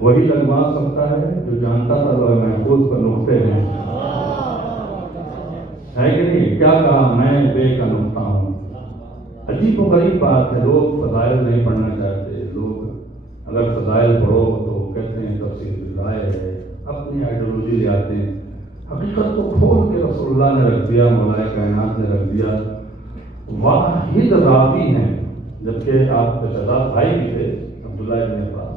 وہی لگوا سکتا ہے جو جانتا تھا لوح محفوظ پر نقطے ہیں، ہے کہ نہیں؟ کیا کہا، میں بے کا نقطہ ہوں۔ عجیب و غریب بات ہے، لوگ فضائل نہیں پڑھنا چاہتے، لوگ اگر فضائل پڑھو تو کہتے ہیں تفسیر بالرائے ہے، اپنی آئیڈیالوجی لے آتے ہیں۔ حقیقت کو کھول کے رسول اللہ نے رکھ دیا، مولا کائنات نے رکھ دیا۔ واحد راوی ہیں، جبکہ آپ کے شہزاد بھائی بھی تھے عبداللہ ابن عباس،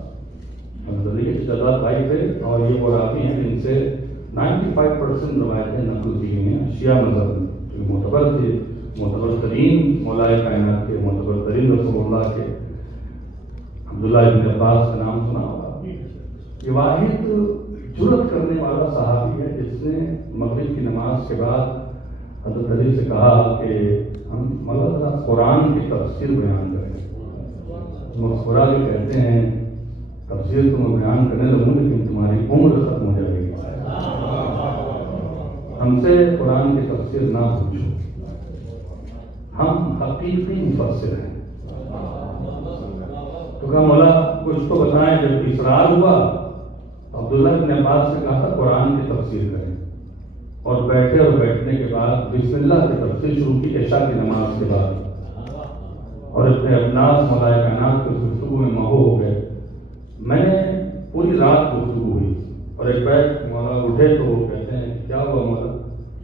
عبداللہ کے شہزاد بھائی تھے، اور یہ وہ راوی ہیں جن سے 95% روایتیں نقل کی گئی ہیں شیعہ مذہب میں، جو معتبر تھے، معتبر ترین مولا کائنات کے، معتبر ترین رسول اللہ کے عبداللہ ابن عباس کا نام سنا ہوگا۔ یہ واحد جرأت کرنے والا صحابی ہے جس نے مغرب کی نماز کے بعد حضرت علی سے کہا کہ ہم مولا قرآن کی تفسیر بیان کریں۔ مسکرا کے کہتے ہیں تفسیر تو میں بیان کرنے لگوں لیکن تمہاری عمر ختم ہو جائے گی، ہم سے قرآن کی تفسیر نہ پوچھو، ہم حقیقی مفسر ہیں۔ تو کہا مولا کچھ تو بتائیں۔ جب اصرار ہوا عبداللہ ابن عباس نے کہا تھا قرآن کی تفسیر کریں، اور بیٹھے، اور بیٹھنے کے بعد بسم اللہ کی تفسیر شروع کی عشاء کی نماز کے بعد، اور ابن عباس مولا کائنات کی گفتگو میں مہو ہو گئے۔ میں نے پوری رات گفتگو ہوئی، اور ایک بیٹھ مولا اٹھے تو وہ کہتے ہیں کیا ہوا مولا؟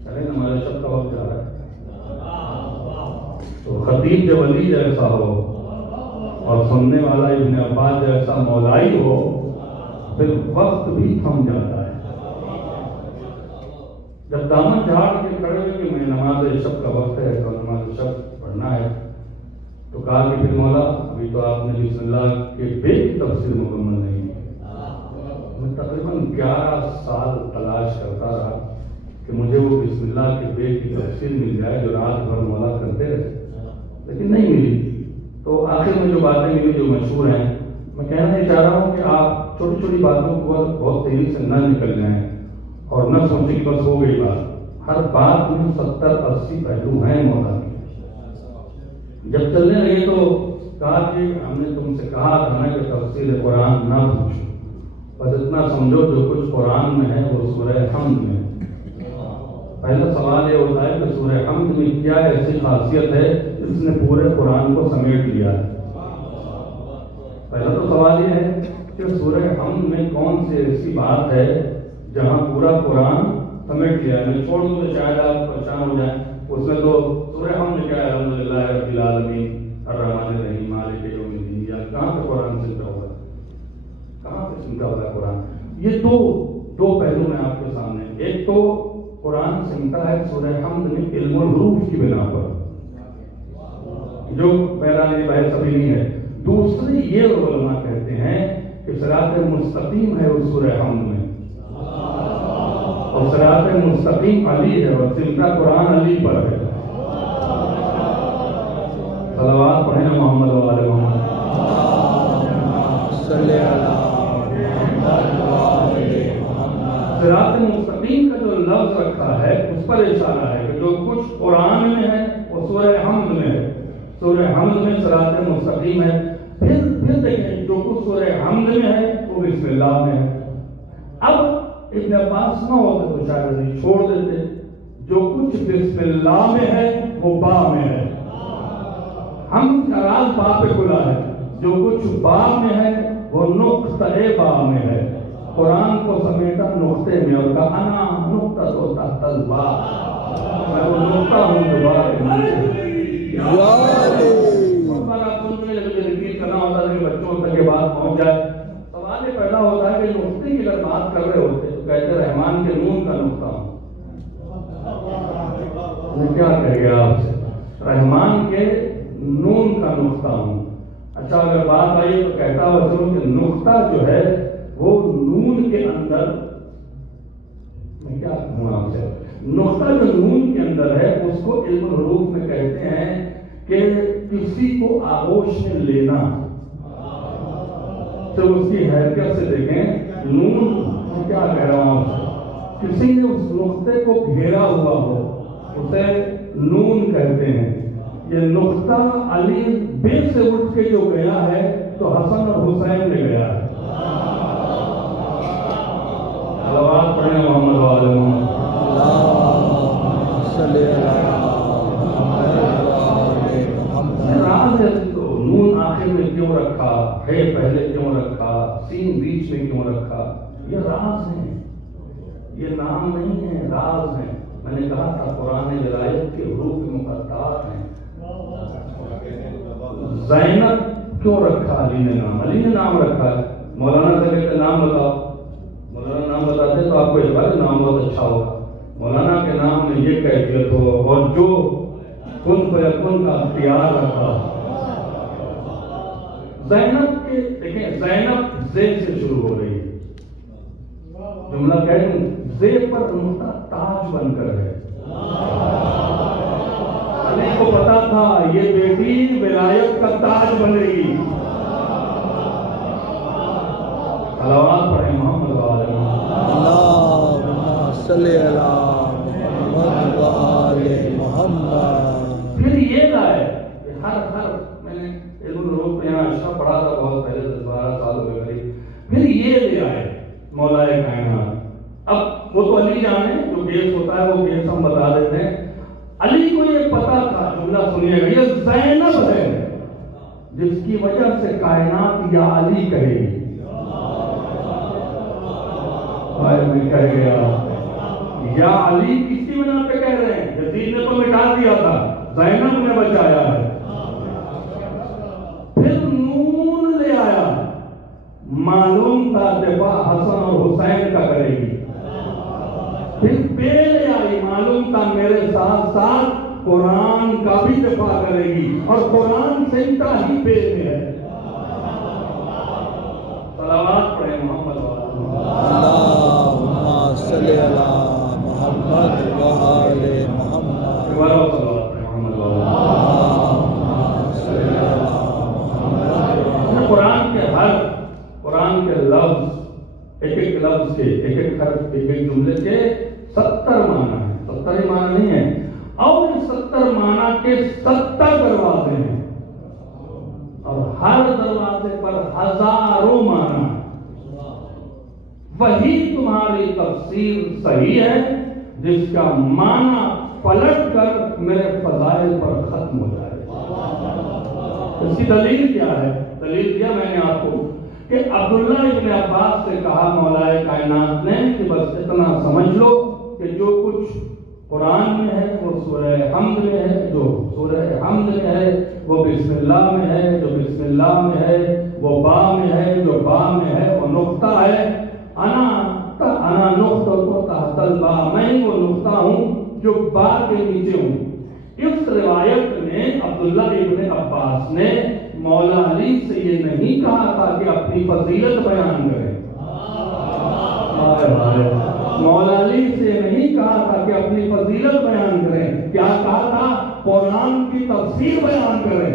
ارے ہمارا شب کا وقت جا رہا ہے۔ تو خطیب جب علی جیسا ہو اور سننے والا ابن عباس جیسا مولائی ہو پھر وقت بھی تھم جاتا ہے۔ جب دامن جھاڑ کے کھڑے ہوئے کہ میں نماز شب کا وقت ہے تو نماز شب پڑھنا ہے، تو کہا کہ پھر مولا ابھی تو آپ نے بسم اللہ کے بے کی تفسیر مکمل نہیں ہے۔ میں تقریباً 11 سال تلاش کرتا رہا کہ مجھے وہ بسم اللہ کے بے کی تفسیر مل جائے جو رات بھر مولا کرتے رہے، لیکن نہیں ملی۔ تو آخر میں جو باتیں ملی جو مشہور ہیں، میں کہنا یہ چاہ رہا ہوں کہ آپ چھوٹی چھوٹی باتوں کو بہت تیزی سے نہ نکل جائیں اور نہ سوچیں کہ بس ہو گئی بات۔ ہر بات میں 70-80 پہلو ہیں مولا کے۔ جب چلنے لگے تو کہا کہ ہم نے تم سے کہا تھا نا کہ تفسیر قرآن نہ پوچھو، بس اتنا سمجھو جو کچھ قرآن میں ہے وہ سورہ حمد میں ہے۔ پہلا سوال یہ ہوتا ہے کہ سورہ حمد میں کیا ایسی خاصیت ہے جس نے پورے قرآن کو سمیٹ لیا ہے؟ پہلا تو سوال یہ ہے کہ سورہ حمد میں کون سی ایسی بات ہے جہاں پورا قرآن سمیٹ لیا ہے؟ میں چھوڑ دوں تو شاید آپ پریشان ہو جائیں، اس میں تو سورہ حمد میں کیا ہے، الحمدللہ رب العالمین الرحمن الرحیم مالک یوم الدین، یا کہاں پہ قرآن سمٹا ہوا ہے؟ کہاں پہ سمٹا ہوا ہے قرآن؟ یہ دو پہلو میں آپ کے سامنے۔ ایک تو قرآن سمٹا ہے سورہ حمد میں علم الحروف کی بنا پر، جو پہلا بحث ابھی نہیں ہے۔ دوسری یہ علماء کہتے ہیں کہ صراط مستقیم ہے اس سورہ حمد میں، اور صراط مستقیم علی ہے، اور سمٹا قرآن علی پر ہے۔ صلوات پڑھیں محمد و آل محمد۔ صراط مستقیم کا جو لفظ رکھا ہے اس پر اشارہ ہے کہ جو کچھ قرآن میں ہے وہ سورہ حمد میں ہے۔ سورہ حمد میں صراط مستقیم ہے، پھر دیکھیں جو کچھ سورہ حمد میں ہے وہ بسم اللہ میں ہے۔ اب ابن عباس نہ ہوتے تو شاید نہیں چھوڑ دیتے، جو کچھ بسم اللہ میں ہے وہ با میں ہے۔ ہم راز با پہ کھلا ہے، جو کچھ با میں ہے وہ نقطہ با میں ہے۔ قرآن کو سمیٹا نقطے میں اور کہا انا نقطہ تو تحت البا، میں وہ نقطہ ہوں جو با کے نیچے۔ ریپیٹ کرنا ہوتا ہے کہ بچوں تک یہ بات پہنچ جائے۔ سوال یہ پیدا ہوتا ہے کہ نقطے کی اگر بات کر رہے ہوتے تو کہتے رحمان کے نون کا نقطہ ہوں۔ میں کیا کہہ گیا آپ سے؟ رحمان کے نون کا نقطہ ہوں۔ اچھا اگر بات آئی تو کہتا ہوا چلوں کہ نقطہ جو ہے وہ نون کے اندر، میں کیا کہوں آپ سے، نقطہ جو نون کے اندر ہے اس کو علم الحروف میں کہتے ہیں کہ کسی کو آغوش میں لینا۔ تو اس کی حیثیت سے دیکھیں نون، میں کیا کہہ رہا ہوں آپ سے، کسی نے اس نقطے کو گھیرا ہوا ہو اسے نون کہتے ہیں۔ یہ نقطہ علی بے سے اٹھ کے جو گیا ہے تو حسن اور حسین نے گیا ہے۔ وعلى محمد. راز ہے تو نون آخر میں کیوں رکھا، ہے پہلے کیوں رکھا، سین بیچ میں کیوں رکھا، یہ راز ہے، یہ نام نہیں ہے، راز ہے. میں نے کہا تھا قرآن ولایت کے حروف مقطعات ہیں. زینب کیوں رکھا علی نے نام، علی نے نام رکھا ہے. مولانا سے کہتے نام بتاؤ، مولانا نام بتاتے تو آپ کو اس بار نام بہت اچھا ہوگا. مولانا کے نام میں یہ کیفیت ہو اور جو کن فیکون کا اختیار رکھا. زینب کے دیکھیں، زینب زے سے شروع ہو رہی ہے. جملہ کہہ دوں، زے پر نقطہ تاج بن کر ہے. علی کو پتا تھا یہ بیٹی ولایت کا تاج بنے گی. صلوات پڑھیں محمد وعلى محمد. اللہم صلی علی محمد وعلی محمد. پھر یہ لائے ہر میں نے علم روز میں یہاں اشرا پڑھا تھا بہت پہلے 10-12 سال کے قریب. پھر یہ لے آئے مولا کائنات. اب وہ تو علی جانے جو کیس ہوتا ہے وہ کیس ہم بتا دیتے ہیں. علی کو یہ پتا تھا، جملہ سنیے گا، یہ زینب ہے جس کی وجہ سے کائنات یا علی کہے گی. میں کہہ گیا یا علی کسی بنا پہ کہہ رہے ہیں، یزید نے تو مٹا دیا تھا، زینب نے بچایا ہے. پھر نون لے آیا، معلوم تھا دفاع حسن اور حسین کا کرے گی. پھر بے لے آئی، معلوم تھا میرے ساتھ ساتھ قرآن کا بھی دفاع کرے گی اور قرآن سنتا ہی بے میں ہے. صلوات پڑھیں محمد اللہم صلی علی محمد وعلی محمد. قرآن کے لفظ، ایک لفظ کے، ایک حرف، ایک جملے کے 70 معنی ہیں. 70 ہی معنی نہیں ہے، اور 70 معنی کے 70 دروازے ہیں، اور ہر دروازے پر ہزاروں معنی. وہی تمہاری تفسیر صحیح ہے جس کا معنی پلٹ کر میرے فضائل پر ختم ہو جائے. اس کی دلیل کیا ہے؟ دلیل دیا میں نے آپ کو کہ عبداللہ ابن عباس سے کہا مولا کائنات نے کہ بس اتنا سمجھ لو کہ جو کچھ قرآن میں ہے وہ سورہ حمد میں ہے، جو سورہ حمد میں ہے وہ بسم اللہ میں ہے، جو بسم اللہ میں ہے وہ با میں ہے، جو با میں ہے وہ نقطہ ہے. انا نقطہ تو تحت البا، میں وہ نقطہ ہوں جو با کے نیچے ہوں. اس روایت میں عبداللہ ابن عباس نے مولا علی سے یہ نہیں کہا تھا کہ اپنی فضیلت بیان کریں. مولا علی سے نہیں کہا تھا کہ اپنی فضیلت بیان کریں. کیا کہا تھا؟ قرآن کی تفسیر بیان کریں.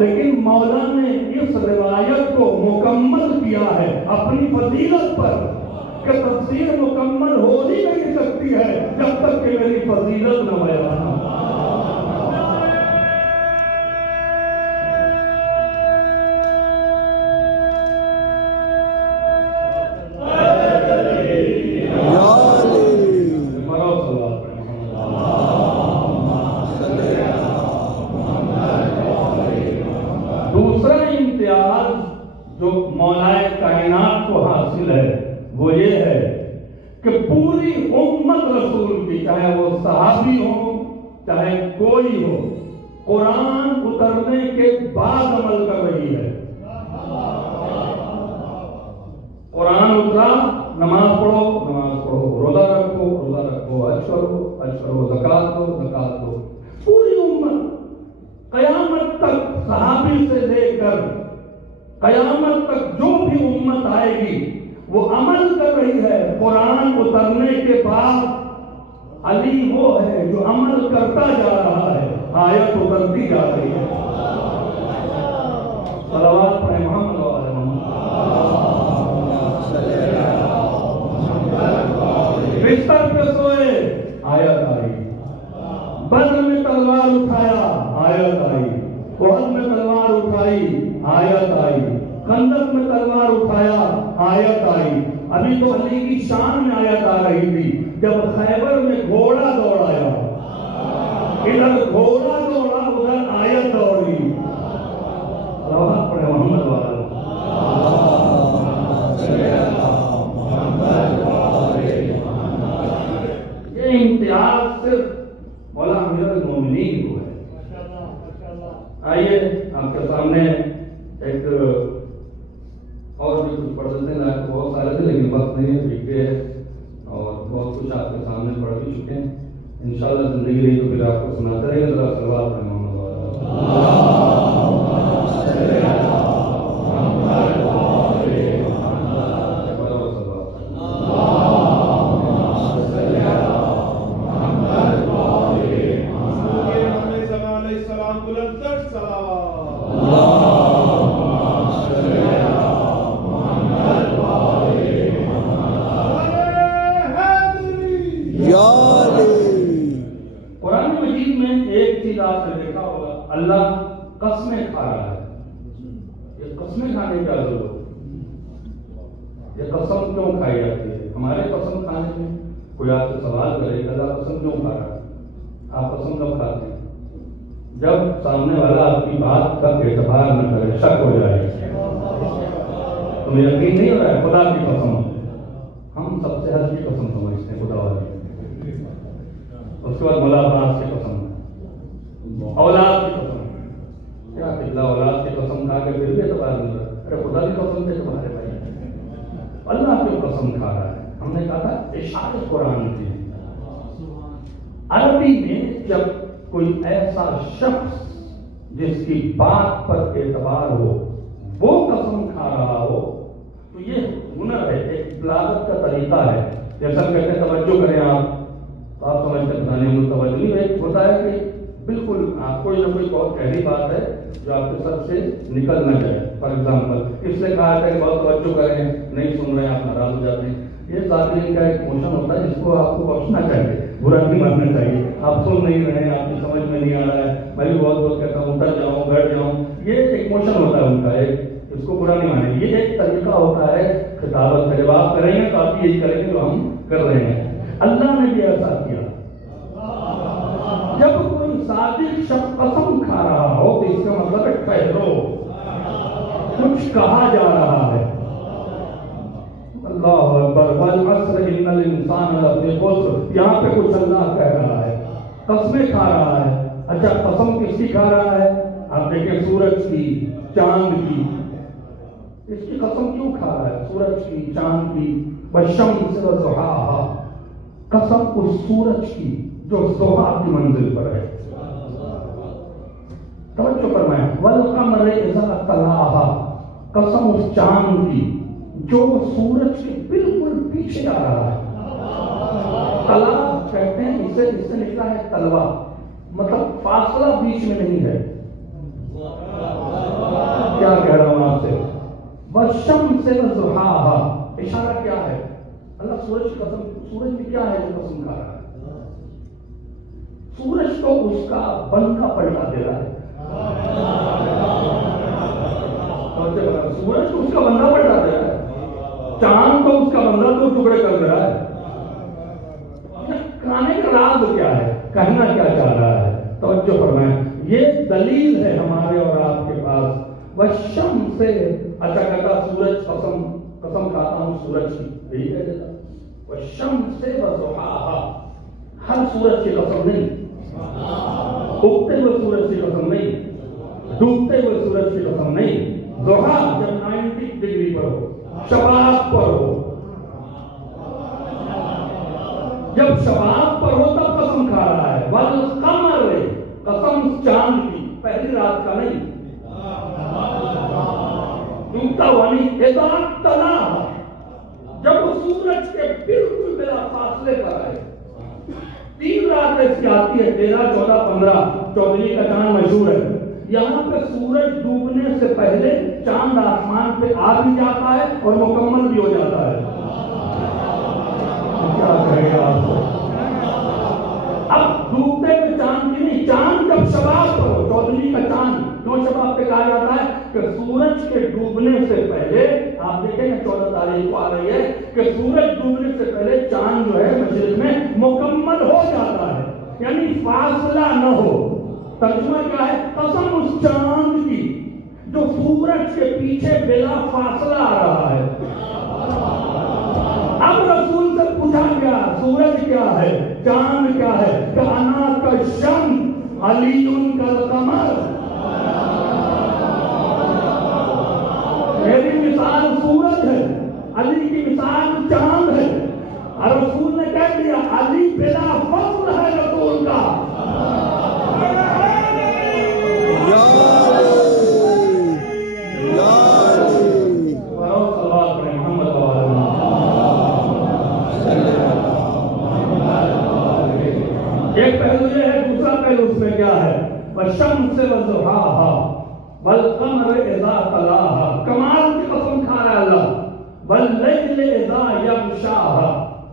لیکن مولا نے اس روایت کو مکمل کیا ہے اپنی فضیلت پر کہ تفسیر مکمل ہو ہی نہیں سکتی ہے جب تک کہ میری فضیلت نہ بیان ہو. دوسرا امتیاز جو مولا کائنات کو حاصل ہے وہ یہ ہے کہ پوری امت رسول کی، چاہے وہ صحابی ہو چاہے کوئی ہو، قرآن اترنے کے بعد عمل کر رہی ہے. قرآن اترا، نماز پڑھو، نماز پڑھو، روزہ رکھو، حج کرو، زکات دو. پوری امت قیامت تک، صحابی سے لے کر قیامت تک جو بھی امت آئے گی وہ عمل کر رہی ہے. قرآن اترنے کے بعد علی وہ ہے جو عمل کرتا جا رہا ہے، آیت اترتی جا رہی ہے. صلوات پڑھیں محمد وعلى محمد. بستر پہ سوئے، آیت آئی. بدر میں تلوار اٹھایا، آیت آئی. احد میں تلوار اٹھائی، آیت آئی. خندق میں تلوار اٹھایا، آیت آئی. ابھی تو علی کی شان میں آیت آ رہی تھی. جب خیبر میں گھوڑا دوڑایا، ادھر گھوڑا دوڑا ادھر آیت دوڑی. پڑھے محمد والا یہ امتیاز صرف مولا امیر المومنین کو ہے. آئیے آپ کے سامنے ایک اور بھی کچھ پڑھ دیتے ہیں، لائق بہت سارے تھے لیکن وقت نہیں ہے، لکھتے ہیں اور بہت کچھ آپ کے سامنے پڑھ بھی چکے ہیں. انشاءاللہ زندگی رہی تو پھر آپ کو سناتے رہیں گے. ذرا صلوات پڑھیں محمد اللہ قسمیں کھا رہا ہے. یہ قسمیں کھانے کی کیا ضرورت ہے؟ یہ قسم کیوں کھائی جاتی ہے؟ ہمارے قسم کھانے میں کوئی آپ سے سوال کرے کہ اللہ قسم کیوں کھا رہا ہے؟ آپ قسم کب کھاتے ہیں؟ جب سامنے والا آپ کی بات کا اعتبار نہ کرے، شک ہو جائے، تمہیں یقین نہیں ہو رہا ہے خدا کی قسم. ہم سب سے حد کی قسم سمجھتے ہیں خدا والی. اس کے بعد ملاقات کی قسم، اولاد کی قسم. کیا قبلہ اولاد کی قسم کھا کے پھر بھی اعتبار نہیں رہا؟ ارے خدا کی قسم سے تمہارے بھائی اللہ کی قسم کھا رہا ہے. ہم نے کہا تھا اشارت قرآن کی. عربی میں جب کوئی ایسا شخص جس کی بات پر اعتبار ہو وہ قسم کھا رہا ہو تو یہ ہنر ہے، ایک بلاغت کا طریقہ ہے. جیسا کہتے ہیں توجہ کریں آپ، تو آپ سمجھتے ہیں ہم توجہ نہیں. ایک ہوتا ہے کہ بالکل آپ کوئی نہ کوئی بہت گہری بات ہے جو آپ کے سر سے نکل نہ جائے. فار ایگزامپل اس نے کہا کہ بہت توجہ کریں، نہیں سن رہے ہیں، آپ ناراض ہو جاتے ہیں. یہ ذاتی کا ایک موشن ہوتا ہے جس کو آپ کو بخشنا چاہیے، برا نہیں ماننا چاہیے. آپ سن نہیں رہے ہیں، آپ کی سمجھ میں نہیں آ رہا ہے، میں بھی بہت بہت کہتا ہوں اٹھا جاؤں بیٹھ جاؤں. یہ ایک موشن ہوتا ہے ان کا، ایک اس کو برا نہیں مانیں. یہ ایک طریقہ ہوتا ہے خطابت کا. جب آپ کریں گے تو آپ یہی کریں گے جو ہم کر رہے ہیں. اللہ نے بھی ایسا کیا. جب کوئی صادق شخص قسم کھا رہا ہو تو اس کا مطلب ہے ٹھہرو، کچھ کہا جا رہا ہے. اللہ اکبر، والعصر ان الانسان لفی خسر. یہاں پہ کچھ اللہ کہہ رہا ہے، قسمیں کھا رہا ہے. اچھا قسم کس کی کھا رہا ہے؟ آپ دیکھیں سورج کی، چاند کی. اس کی قسم کیوں کھا رہا ہے؟ سورج کی، چاند کی. والشمس وضحاها، قسم اس سورج کی جو ضحا کی منزل پر ہے. توجہ فرمائیں. والقمر اذا طلعها، قسم اس چاند کی جو سورج کے بالکل پیچھے آ رہا ہے. طلع کہتے ہیں اس سے نکلا ہے تلوا، مطلب فاصلہ بیچ میں نہیں ہے. کیا کہہ رہا ہوں آپ سے؟ والشمس وضحاها، اشارہ کیا ہے؟ اللہ سورج کی قسم. سورج بھی کیا ہے جو قسم کھا رہا ہے؟ سورج کو اس کا بندہ پلٹا دے رہا ہے. سورج کو اس کا بندہ پلٹا دے رہا ہے. چاند کو اس کا بندہ دو ٹکڑے کر دے رہا ہے. کہنے کا راز کیا ہے؟ کہنا کیا چاہ رہا ہے؟ توجہ فرمائیں. یہ دلیل ہے ہمارے اور آپ کے پاس. والشمس سے اچھا کہتا سورج قسم کھاتا ہوں سورج کی، یہی کہہ دیتا. والشمس سے وضحاها، ہر سورج کی قسم نہیں، اگتے ہوئے سورج کی قسم نہیں، ڈوبتے ہوئے سورج کی قسم نہیں. ضحا جب 90 ڈگری پر ہو، شباب پر ہو، جب شباب پر ہو تب قسم کھا رہا ہے. والقمر، قسم چاند کی، پہلی رات کا نہیں، ڈوبتا ہوا نہیں. اذا طلع، جب وہ سورج کے بالکل بلا فاصلے پر آئے. 3 رات اس کی آتی ہے، 13، 14، 15. 14ویں کا چاند مشہور ہے. یہاں پہ سورج ڈوبنے سے پہلے چاند آسمان پہ آ بھی جاتا ہے اور مکمل بھی ہو جاتا ہے. کیا کہے گا آپ کو؟ اب ڈوبتے ہوئے چاند کی نہیں، چاند جب شباب پر ہو. 14ویں کا چاند کیوں شباب پہ کہا جاتا ہے؟ کہ سورج کے ڈوبنے سے پہلے آپ دیکھیں گے 14 تاریخ کو آ رہی ہے کہ سورج ڈوبنے سے پہلے چاند جو ہے مشرق میں مکمل ہو جاتا ہے، یعنی فاصلہ نہ ہو۔ ترجمہ کیا ہے؟ قسم اس چاند کی جو سورج کے پیچھے بلا فاصلہ آ رہا ہے۔ اب رسول سے پوچھا گیا سورج کیا ہے، چاند کیا ہے؟ کہ انا کالشمس علی کالقمر، میری مثال سورج ہے، علی کی مثال چاند ہے۔ اور رسول نے کہہ دیا علی بلا فضل ہے رسول کا۔ ایک پہلو یہ ہے، دوسرا پہلو اس میں کیا ہے؟ والشمس وضحاها والقمر اذا تلاها، کمال کی قسم کھا رہا ہے اللہ۔ واللیل اذا یغشاها،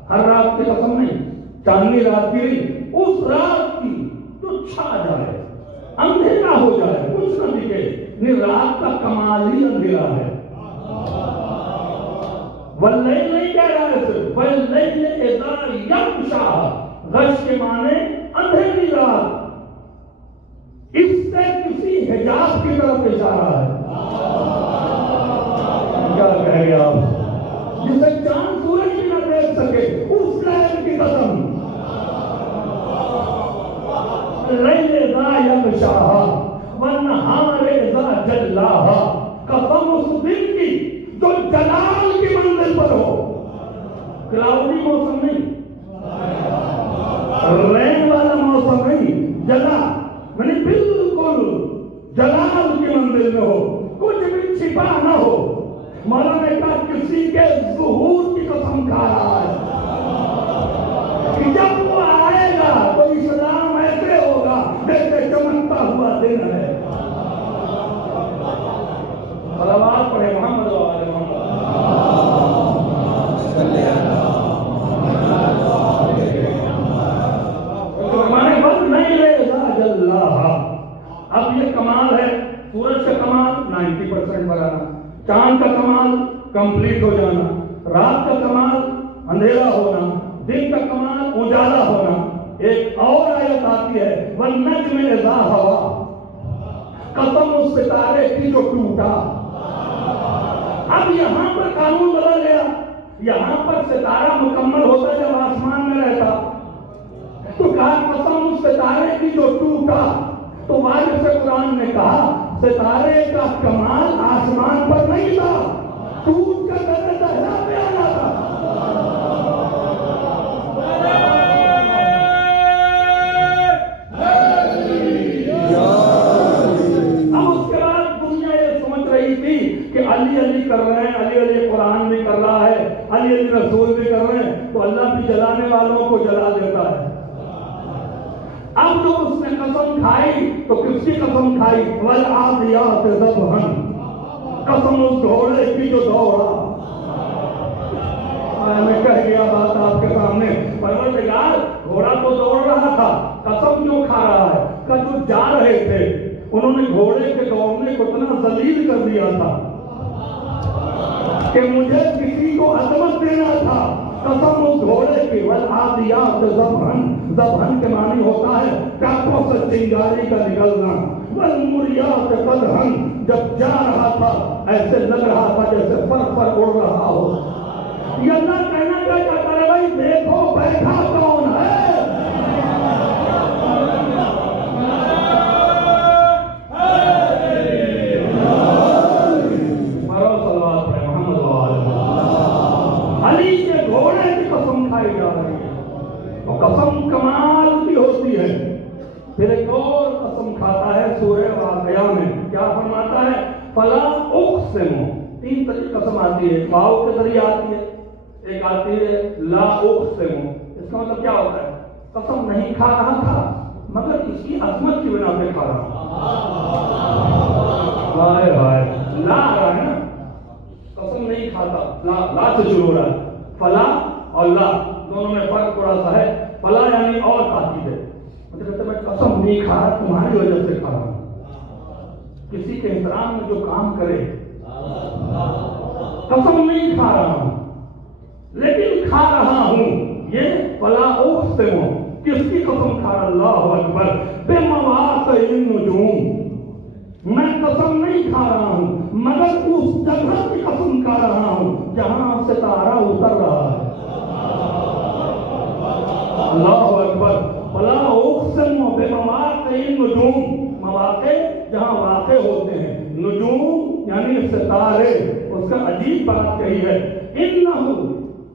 ہر رات کی قسم نہیں، چاندنی رات کی نہیں، اس رات کی جو چھا جائے، اندھیرا ہو جائے، کچھ نہ دکھے، نہیں رات کا کمال ہی اندھیرا ہے۔ واللیل نہیں کہہ رہا ہے صرف، واللیل اذا یغشاها، غش کے معنی اندھیری رات، اس سے کسی حجاب کی طرف اشارہ ہے۔ کیا کہہ گیا آپ؟ جسے چاند سورج بھی نہ دیکھ سکے اس لیل کی قسم۔ لیل اذا یغشاها والنہار اذا جلاها، قسم اس دن کی جو جلال کی منزل پر ہو، کلاؤڈی موسم نہیں، رین والا موسم نہیں، جلا یعنی بالکل جلال کی منزل میں ہو، کچھ بھی چھپا نہ ہو۔ مولانا نے کہا کسی کے ظہور کی قسم کھا رہا ہے کہ جب وہ آئے گا تو اسلام ایسے ہوگا جیسے چمکتا ہوا دن ہے۔ صلوات پڑھے محمد و آل محمد۔ اب یہ کمال ہے، سورج کا کمال 90% بنانا، چاند کا کمال کمپلیٹ ہو جانا، رات کا کمال اندھیرا ہونا، دن کا کمال اجالا ہونا۔ ایک اور آیت آتی ہے والنجم اذا ہوا، قسم اس ستارے کی جو ٹوٹا۔ اب یہاں پر قانون بدل گیا، یہاں پر ستارہ مکمل ہوتا جب آسمان میں رہتا، تو کہا قسم اس ستارے کی جو ٹوٹا۔ تو واجب سے قرآن نے کہا ستارے کا کمال آسمان پر نہیں تھا، ٹوٹ کر دہلا پہ آنا تھا۔ اب اس کے بعد دنیا یہ سمجھ رہی تھی کہ علی علی کر رہے ہیں، علی علی قرآن بھی کر رہا ہے، علی علی رسول بھی کر رہے ہیں، تو اللہ بھی جلانے والوں کو جلا دیتا ہے۔ اب جو اس نے قسم کھائی تو کس کی قسم کھائی؟ والعادیات ضبحا، قسم اس گھوڑے کی جو دوڑا۔ میں کہہ گیا بات آپ کے سامنے، پروردگار گھوڑا تو دوڑ رہا تھا، قسم کیوں کھا رہا ہے؟ کہ جو جا رہے تھے انہوں نے گھوڑے کے دوڑنے کو اتنا ذلیل کر دیا تھا کہ مجھے کسی کو عظمت دینا تھا۔ قسم اس گھوڑے کی، والعادیات ضبحا، ضبحن کے معنی ہوتا ہے کانٹوں سے چنگاری کا نکلنا، والمریات قدحا، جب جا رہا تھا ایسے لگ رہا تھا جیسے پر اڑ رہا ہو۔ یہ اللہ کہنا چاہتا ہے بھائی دیکھو بیٹھا کون ہے۔ علی کے گھوڑے کی قسم کھائی جا رہی ہے، اور قسم کمال کی ہوتی ہے۔ پھر ایک اور قسم کھاتا ہے سورہ واقعہ میں، کیا فرماتا ہے؟ فلا اقسم، تین طریقے قسم آتی ہے، واو کے ذریعے آتی ہے، ایک آتی ہے لا اقسم، اس کا مطلب کیا ہوتا ہے؟ قسم نہیں کھا رہا تھا مگر اس کی عظمت کی بنا پہ کھا رہا ہائے ہائے، لا آ رہا ہے نا، قسم نہیں کھاتا، لا سے شروع ہو رہا ہے۔ فلا اور لا دونوں میں فرق تھوڑا سا ہے، فلا یعنی اور تاکید ہے، مطلب میں قسم نہیں کھا رہا، تمہاری وجہ سے کھا رہا ہوں۔ کسی کے احترام میں جو کام کرے قسم نہیں کھا رہا ہوں لیکن کھا رہا ہوں. یہ فلا اقسم کس کی قسم کھا رہا؟ اللہ اکبر. بمواقع النجوم میں قسم نہیں کھا رہا ہوں مگر اس جگہ کی قسم کھا رہا ہوں جہاں ستارہ اتر رہا ہے. اللہ اکبر. فلا اقسم بمواقع النجوم مواقع جہاں واقع ہوتے ہیں, نجوم یعنی ستارے. اس کا عجیب بات کہی ہے, انہو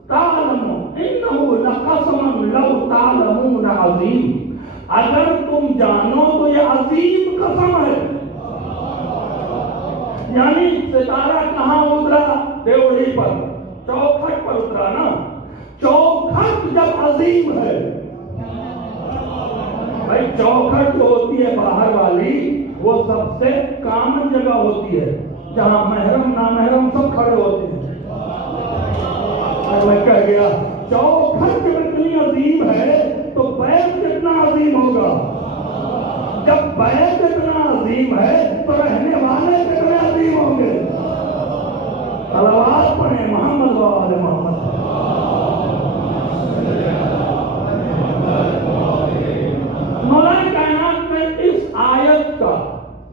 تعلم انہو لقسم لو تعلمون عظیم. اگر تم جانو تو یہ عظیم قسم ہے. یعنی ستارہ کہاں اترا؟ دیوڑی پر, چوکھٹ پر اترا نا. چوکھٹ جب عظیم ہے, بھائی چوکھٹ جو ہوتی ہے باہر والی وہ سب سے کامن جگہ ہوتی ہے جہاں محرم نامحرم سب کھڑے ہوتے ہیں. میں کہہ گیا چوکھٹ جب اتنی عظیم ہے تو بیت کتنا عظیم ہوگا. جب بیت اتنا عظیم ہے تو رہنے والے کتنے عظیم ہوں گے. صلوات پڑھیں محمد و آل محمد. مولانا کائنات میں اس آیت کا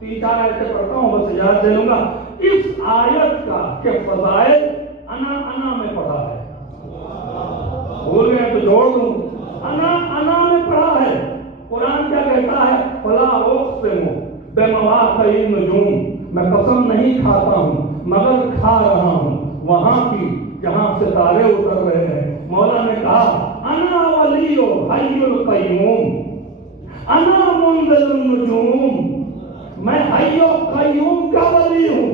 3-4 آیتیں پڑھتا ہوں بس اجازت دے لوں گا. اس آیت کا کہ فضائل انا میں پڑھا ہے. بھول گئے تو جوڑ دوں. انا میں پڑھا ہے. قرآن کیا کہتا ہے؟ فلا اقسم بمواقع النجوم میں قسم نہیں کھاتا ہوں مگر کھا رہا ہوں وہاں کی جہاں ستارے اتر رہے ہیں. مولا نے کہا انا ولی حی القیوم انا منزل النجوم. میں حی القیوم کا ولی ہوں.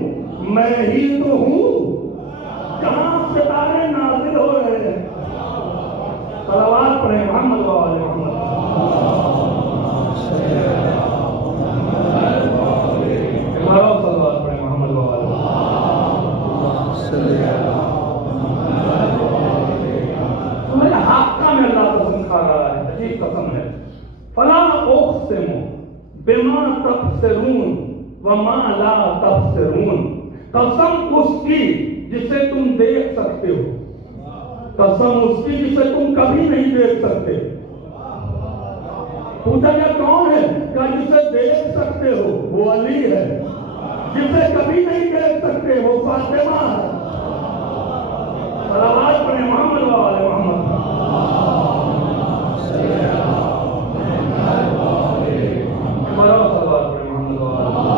میں ہی تو ہوں جہاں ستارے نازل ہو رہے ہیں. صلوات پڑھیں محمد و آل محمد. صلوات پڑھیں محمد و آل محمد. میرے حقہ میں اللہ قسم کھا رہا ہے, عجیب قسم ہے. فلا اقسم بما تبصرون وما لا تبصرون. قسم اس کی جسے تم دیکھ سکتے ہو, قسم اس کی جسے تم کبھی نہیں دیکھ سکتے. پوچھا گیا کون ہے؟ کہ جسے دیکھ سکتے ہو وہ علی ہے, جسے کبھی نہیں دیکھ سکتے وہ فاطمہ ہے. صلوات پڑھیں محمد و آل محمد. صلوات پڑھیں محمد و آل محمد.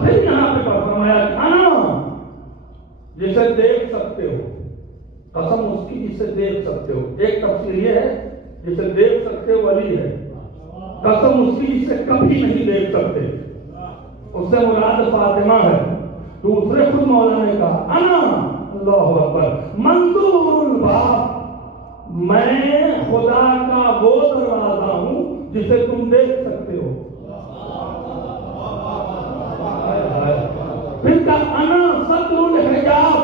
پھر یہاں پہ فرمایا انا جسے دیکھ سکتے ہو. قسم اس کی جسے دیکھ سکتے ہو. ایک تفسیر یہ ہے جسے دیکھ سکتے ہو ولی ہے. قسم اس کی جسے کبھی نہیں دیکھ سکتے, اس سے مراد فاطمہ ہے. دوسرے خود مولا نے کہا انا اللہ اکبر منظور الباب. میں خدا کا وہ دروازہ ہوں جسے تم دیکھ سکتے ہو. پھر کہا انا ستر الحجاب.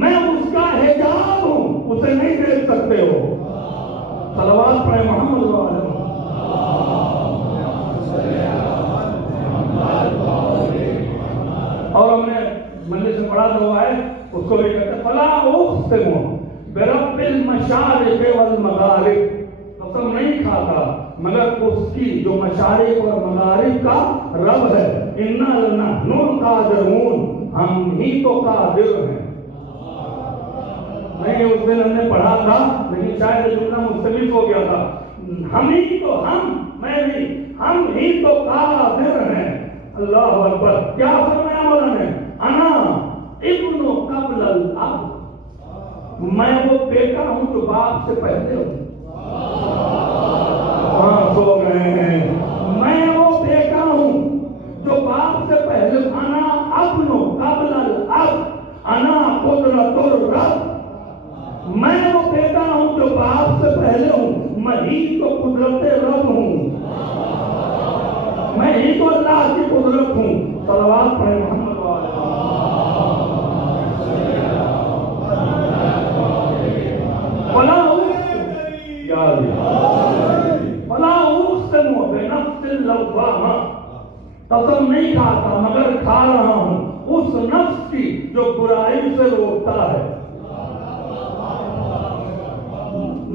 میں اس کا حجاب ہوں, اسے نہیں دیکھ سکتے ہو. صلوات پڑھیں محمد و آل محمد. اور ہم نے مندر سے پڑھا ہوا ہے اس کو بھی کہتے ہیں فلا اقسم برب المشارق والمغارب. قسم نہیں کھاتا مگر اس کی جو مشارق اور مغارب کا رب ہے. انا لنحن القادرون. ہم ہی تو قادر ہیں. نہیں اس دن ہم نے پڑھا تھا لیکن شاید یہ جملہ مستمر ہو گیا تھا. ہم ہی تو میں بھی ہم ہی تو قادر ہیں. اللہ اکبر. کیا فرمایا مولا نے؟ انا ابن قبل الاب. میں وہ بیٹا ہوں جو باپ سے پہلے ہوں. ہاں سو گئے ہیں. میں وہ بیٹا ہوں جو باپ سے پہلے. انا ابن قبل الاب انا قدرت الرب. میں وہ بیٹا ہوں جو باپ سے پہلے ہوں. میں ہی تو قدرت رب ہوں. میں ہی تو اللہ کی قدرت ہوں. صلوات پڑھیں محمد و آل محمد. فلا اقسم بنفس اللوامة قسم نہیں کھاتا مگر کھا رہا ہوں اس نفس کی جو برائی سے روکتا ہے.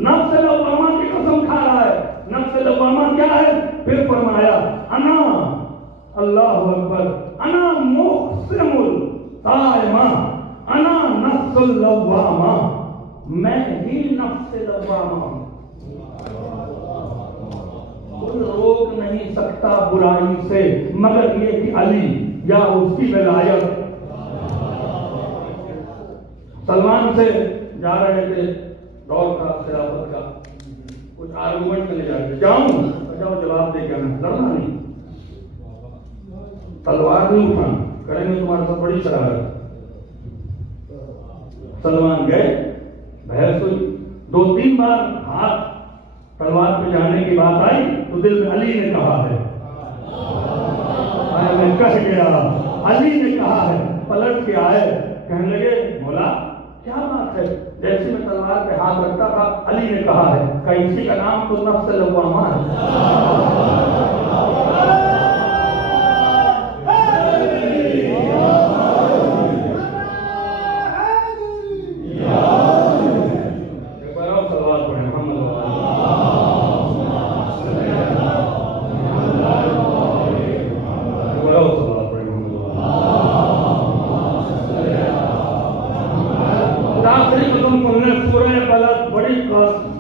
نفس لوامہ کی قسم کھا رہا ہے. نفس لوامہ کیا ہے؟ پھر فرمایا انا، اللہ اکبر، انا مقسم القائمہ، انا نفس اللوامہ، میں ہی نفس لوامہ ہوں. کوئی روک نہیں سکتا برائی سے مگر یہ کہ علی یا اس کی ولایت. سلمان سے جا رہے تھے دور کا خلافت کا، کچھ آرگومنٹ کرنے جا رہے تھے. جاؤ جواب دے کے آنا، لڑنا نہیں، تلوار نہیں اٹھانا، کریں گے تمہارے ساتھ بڑی شرارت. سلمان گئے، بحث ہوئی، 2-3 بار ہاتھ تلوار پہ جانے کی بات آئی تو دل میں علی نے کہا ہے، میں کہہ گیا، علی نے کہا ہے. پلٹ کے آئے، کہنے لگے مولا کیا بات ہے؟ جیسے میں تلوار پہ ہاتھ رکھتا تھا علی نے کہا ہے کہ اسی کا نام تو نفس لوامہ ہے.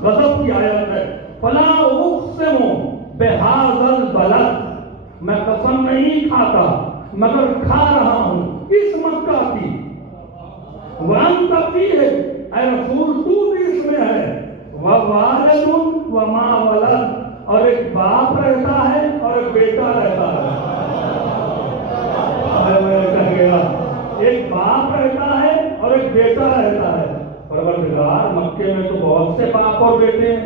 غضب کی آیت ہے، فلا اقسم بہذا البلد، میں قسم نہیں کھاتا مگر کھا رہا ہوں اس مکہ کی. وانت فیہ، اے رسول تو بھی اس میں ہے. ووالد وما ولد، اور ایک باپ رہتا ہے اور ایک بیٹا رہتا ہے. میں کہہ گیا ایک باپ رہتا ہے اور ایک بیٹا رہتا ہے. پروردگار مکے میں تو بہت سے باپ اور بیٹے ہیں،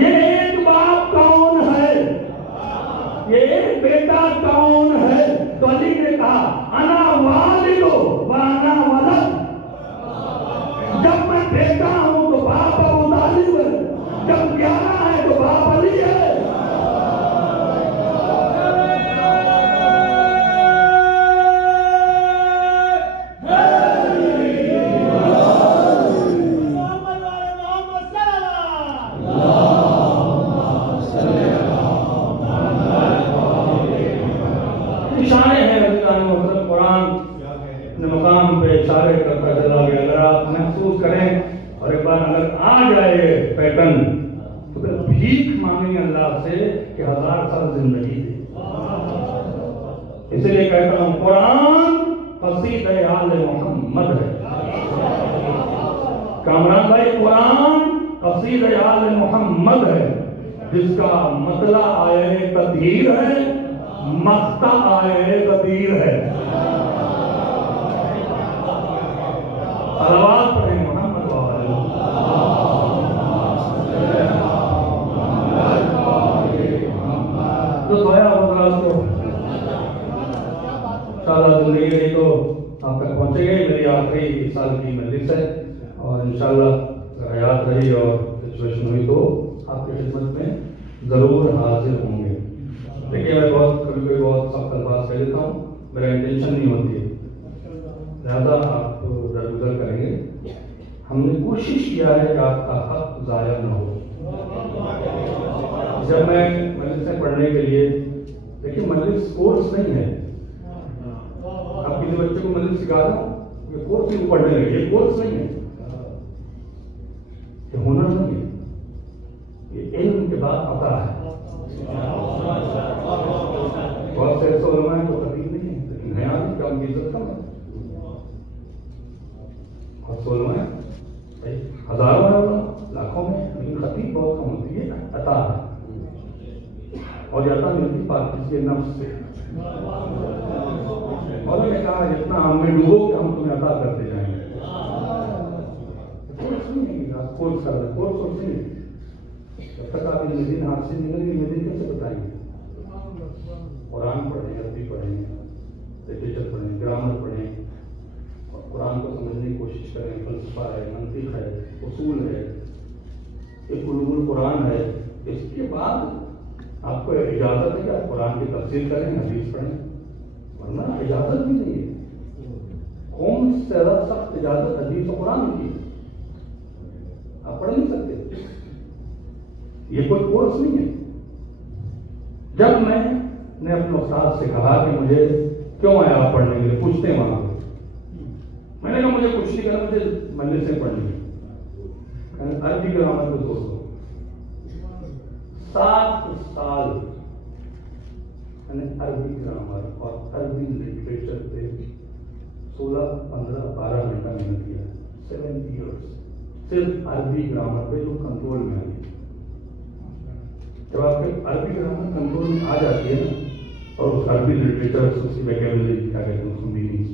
یہ ایک باپ کون ہے؟ یہ ایک بیٹا کون ہے؟ تو علی نے کہا انا والد وانا ولد. جب میں بیٹا ہوں تو باپ ابو طالب ہے، جب پیارا ہے تو باپ علی ہے. مقام پہ اشارے کرتا چلا گیا. اگر آپ محسوس کریں اور ایک بار اگر آ جائے پیٹرن تو پھر بھیک مانگیں اللہ سے کہ 1000 سال زندگی دے. اسی لیے کہتا ہوں قرآن قصیدہ آل محمد ہے. کامران بھائی، قرآن قصیدہ آل محمد ہے، جس کا مطلع آئے تطہیر ہے، مقطع آئے تطہیر ہے. صلوات پڑھیں محمد وآلہ. تو سویا حضرات کو انشاءاللہ زندگی رہی تو آپ تک پہنچے گئے. میری آخری اس سال کی مجلس ہے اور انشاءاللہ اگر حیات رہی اور سچویشن ہوئی تو آپ کی خدمت میں ضرور حاضر ہوں گے. دیکھیے میں کبھی بہت سخت الفاظ کہہ دیتا ہوں، میرا انٹینشن نہیں ہوتی ہے، لہذا آپ درگزر کریں گے. ہم نے کوشش کیا ہے کہ آپ کا حق ضائع نہ ہو. جب میں مجلسیں پڑھنے کے لیے، دیکھیے مجلس کورس نہیں ہے. آپ کسی بچے کو مجلس سکھا دو یہ کورس ہی پڑھنے لگے، یہ کورس نہیں ہے، یہ ہنر نہیں ہے، یہ علم کے بعد عطا ہے. بہت سے ایسے علماء ہیں جو خطیب نہیں ہیں لیکن ہے آدمی کا ان کی عزت کم ہے. بہت سے علماء ہیں ہزاروں میں لاکھوں میں، لیکن خطیب بہت کم ہوتی ہے. عطا ہے اور یہ عطا ملتی پاک کے نفس سے. مولا نے کہا جتنا ہم میں ڈوبو کہ ہم تمہیں عطا کرتے جائیں گے. کورس نہیں ہے، کورس کر رہے کورس نہیں ہے. جب تک آپ ان دن ہاتھ سے نکلیں گے دن کیسے بتائیں گے؟ قرآن پڑھیں، عربی پڑھیں، لٹریچر پڑھیں، گرامر پڑھیں، قرآن کو سمجھنے کی کوشش کریں. فلسفہ ہے، منطق ہے، اصول ہے، ایک علوم القرآن ہے. اس کے بعد آپ کو اجازت ہے کہ آپ قرآن کی تفسیر کریں، حدیث پڑھیں، ورنہ اجازت بھی نہیں ہے. کون سے زیادہ سخت اجازت حدیث و قرآن کی؟ آپ پڑھ نہیں سکتے. یہ کوئی کورس نہیں ہے. جب میں نے اپنے استاد سے کہا کہ مجھے کیوں آیا آپ پڑھنے کے لیے، پوچھتے ہیں وہاں پہ، میں نے کہا مجھے کچھ نہیں کرنا، مجھے مجلس سے پڑھنی ہے. عربی گرامر کو دوستوں 7 سال میں نے عربی گرامر اور عربی لٹریچر پہ 16 15 12 گھنٹہ محنت کیا. 7 ایئرس صرف عربی گرامر پہ جو کنٹرول میں آئی. جب آپ کے عربی گرامر کنٹرول میں آ جاتی ہے نا، اور اس عربی لٹریچر اس کی ویکیبلری کیا کہتے ہیں اس کو میننگ،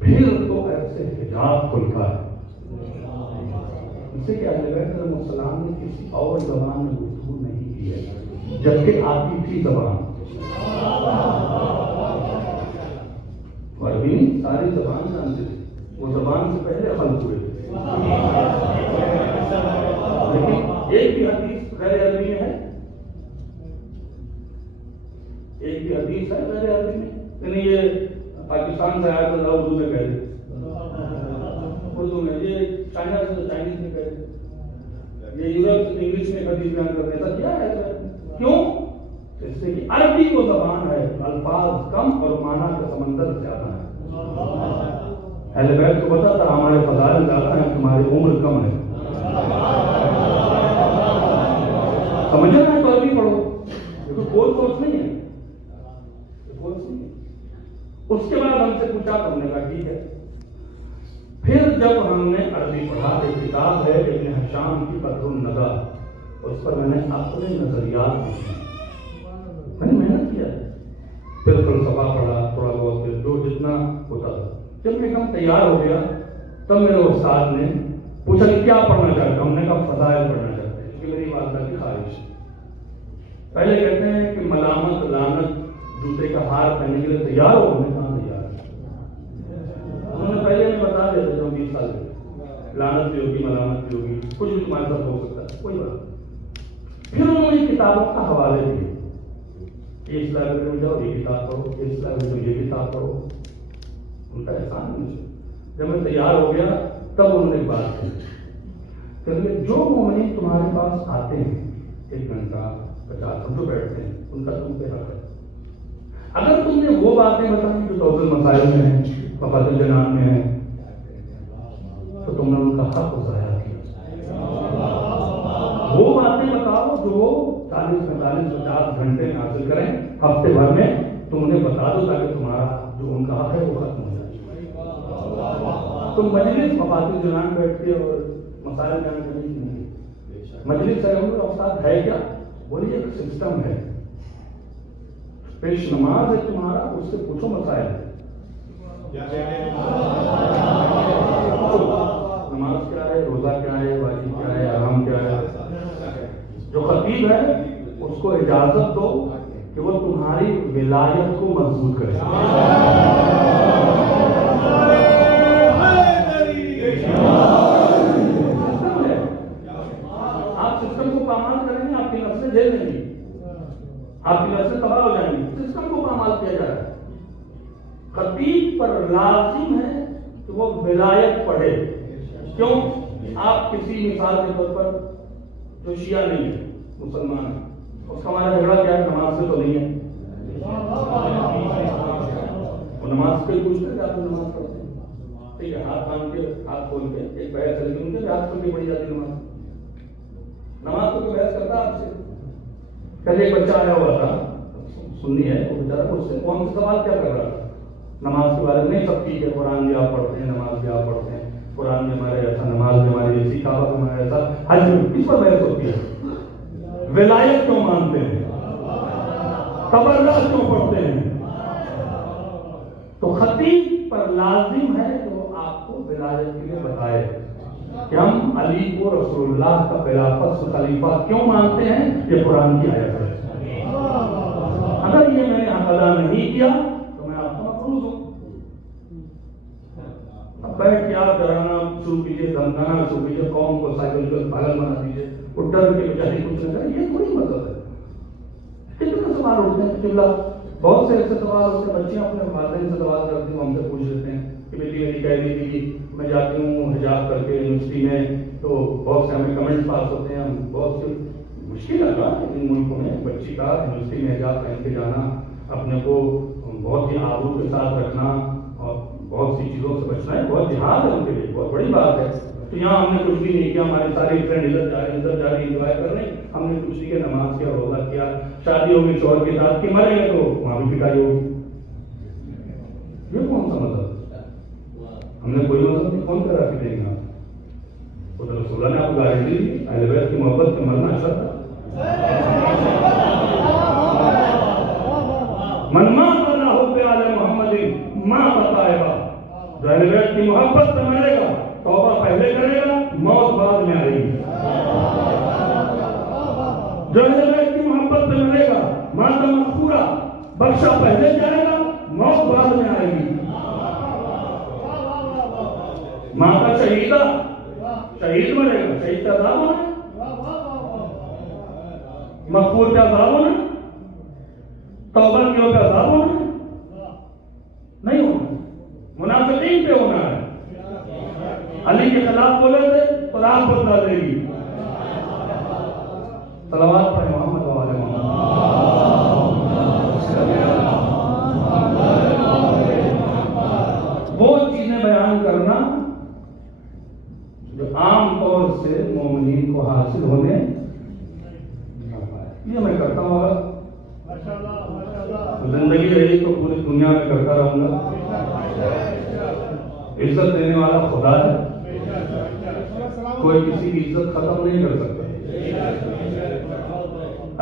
پھر تو ایسے حجاب کھلتا ہے. اس سے کیا ہے، علیہ السلام نے کسی اور زبان میں گفتگو نہیں کی ہے جبکہ آتی تھی زبان. عربی نہیں، ساری زبان جانتے تھے، وہ زبان سے پہلے خلق ہوئے تھے. لیکن ایک بھی حدیث غیر عربی میں ہے، ایک بھی حدیث ہے غیر عربی میں. یعنی یہ پاکستان سے آیا تو اردو میں کہہ دے، اردو میں، یہ چائنا سے تو چائنیز میں کہہ دے، یہ یورپ سے انگلش میں حدیث بیان کرتے ہیں. ایسا کیا ہے؟ کیوں؟ اس سے کہ عربی وہ زبان ہے، الفاظ کم اور معنی کا سمندر زیادہ ہے. اہل بیت کو پتا تھا ہمارے فضائل زیادہ ہیں، تمہاری عمر کم ہے. سمجھنا ہے تو عربی پڑھو، یہ کوئی کورس نہیں ہے. اس کے بعد ہم سے پوچھا تو ہم نے کہا ٹھیک ہے. پھر جب ہم نے عربی پڑھا، ایک کتاب ہے ابن حشام کی قطر الندى، اس پر میں نے اپنے نظریات لکھے، میں نے محنت کیا. پھر فلسفہ پڑھا تھوڑا بہت، پھر جو جتنا ہوتا تھا. جب میں کم تیار ہو گیا تب میرے استاد نے پوچھا کہ کیا پڑھنا چاہتے ہو؟ ہم نے کہا فضائل پڑھنا چاہتے ہیں، کیونکہ میری والدہ کی خواہش. پہلے کہتے ہیں کہ ملامت لعنت جوتے کا ہار پہننے کے لیے تیار ہو؟ ہم نے کہاں تیار ہے. انہوں نے پہلے میں بتا دیا تھا جب 20 سال کے، لعنت بھی ہوگی، ملامت بھی ہوگی، کچھ بھی تمہارے ساتھ ہو سکتا ہے، کوئی بات. پھر انہوں نے کتابوں کا حوالے دیے، اس لائبریری میں جاؤ یہ کتاب پڑھو، اس لائبریری میں یہ کتاب پڑھو. ان کا احسان ہے مجھے. جب میں تیار ہو گیا تب انہوں نے ایک بات کی کہ جو مومنین تمہارے پاس آتے ہیں 1 گھنٹہ 50 منٹ بیٹھتے ہیں، ان کا تم پہ حق ہے. اگر تم نے وہ باتیں بتائیں جو توسل مسائل میں ہیں، وفات الجنان میں ہیں، تو تم نے ان کا حق ضائع کیا. وہ باتیں بتاؤ جو وہ 40 45 50 گھنٹے میں حاصل کریں، ہفتے بھر میں تم انہیں بتا دو تاکہ تمہارا جو ان کا حق ہے وہ ختم ہو جائے. تم مجلس وفات الجنان بیٹھ کے اور مسائل جان کرنے کی نہیں. مجلس ہے ان کا استاد ہے کیا؟ بولیے ایک سسٹم ہے. پیش نماز ہے تمہارا، اس سے پوچھو مسائل. نماز کیا ہے، روزہ کیا ہے، واجب کیا ہے، حرام کیا ہے. جو خطیب ہے اس کو اجازت دو کہ وہ تمہاری ولایت کو مضبوط کرے. آپ سسٹم کو پامال کریں گے، آپ کی نفسیں جھیل لیں گی، آپ کی نفسیں تباہ ہو جائیں گی. سسٹم کو پامال کیا جا رہا ہے. خطیب پر لازم ہے کہ وہ ولایت پڑھے. کیوں؟ آپ کسی مثال کے طور پر جو شیعہ نہیں ہے، مسلمان ہے، اس کا ہمارا جھگڑا کیا ہے؟ نماز سے تو نہیں ہے. وہ نماز کے پوچھتے ہیں کہ آپ نماز پڑھتے ہیں، ٹھیک ہے، ہاتھ باندھ کے ہاتھ کھول کے ایک بحث ہے، لیکن ان کے ہاتھ کھول کے پڑھی جاتی نماز. نماز کو کوئی بحث کرتا ہے آپ سے؟ کل ایک بچہ آیا ہوا تھا، سنی ہے، وہ بیچارہ مجھ سے کون سے سوال کیا کر رہا تھا نماز کے بارے میں. نہیں سب ٹھیک ہے، قرآن بھی آپ پڑھتے ہیں، نماز بھی آپ پڑھتے ہیں، قرآن میں ہمارے ایسا، نماز میں ہماری ایسی، کعبہ میں ہمارے ایسا، حج میں. کس پر بحث ہوتی ہے؟ ولایت کیوں مانتے ہیں، تبرک کیوں پڑھتے ہیں. تو خطیب پر لازم ہے کہ وہ آپ کو ولایت کے لیے بتائے کہ ہم علی کو رسول اللہ کا خلافت خلیفہ کیوں مانتے ہیں. یہ قرآن کی آیت ہے. اگر یہ میں نے ادا نہیں کیا تو میں آپ کا مفروض ہوں. اب بیٹھ کے آپ ڈرانا شروع کیجیے، دھمکانا شروع کیجیے، قوم کو سائیکولوجیکل پاگل بنا دیجیے، وہ ڈر کے بجائے کچھ نہ کرے، یہ تھوڑی مطلب ہے. اتنے سوال اٹھتے ہیں قبلہ. بہت سے ایسے سوال ہوتے ہیں, بچیاں اپنے والدین سے سوال کرتی ہیں, ہم سے پوچھ لیتے ہیں کہ بیٹی میری کہہ رہی تھی کہ میں جاتی ہوں حجاب کر کے یونیورسٹی میں, تو بہت سے ہمیں کمنٹس پاس ہوتے ہیں, ہم بہت سے مشکل لگا ان ملکوں میں بچی کا یونیورسٹی میں حجاب پہن کے جانا, اپنے کو بہت ہی آبرو کے ساتھ رکھنا اور بہت سی چیزوں سے بچنا ہے, بہت جہاد ہے ان کے لیے, بہت بڑی بات ہے. تو یہاں ہم نے کچھ بھی نہیں کیا, ہماری ساری فرینڈ ادھر جا رہی انجوائے کر رہے ہیں, ہم نے کچھ نہیں کیا, نماز کیا, روزہ کیا, شادی ہوگی شوہر کے ساتھ کہ مریں گے تو وہاں بھی پٹائی ہوگی. یہ کون سا مذہب؟ ہم نے کوئی مذہب نہیں, کون کرا کے دیں گے آپ؟ خدا رسول اللہ نے آپ کو گارنٹی دی اہل بیت کی محبت میں مرنا اچھا تھا. من مات نہ ہو پہ آل محمد ماں بتائے گا, جو اہل بیت کی محبت میں مرے گا توبہ پہلے کرے گا, موت بعد میں آئے گی. جو اہل بیت کی محبت میں مرے گا ماتا مغفورہ, بخشا پہلے جائے گا, موت بعد میں آئے گی. ماں کا شہیدہ, شہید مرے گا, شہید کا عذاب ہونا ہے, مغفور کا عذاب ہونا ہے, توبہ کیوں کا عذاب ہونا ہے, نہیں ہونا, منافقین پہ ہونا ہے. علی کے خلاف بولے تھے تو رات بدلا دے گی. صلوات پڑھیں محمد و آل محمد. وہ چیزیں بیان کرنا جو عام طور سے مومنین کو حاصل ہونے نہ پائے, یہ میں کرتا ہوں. زندگی رہی تو پوری دنیا میں کرتا رہوں گا. عزت دینے والا خدا ہے, کوئی کسی کی عزت ختم نہیں کر سکتا.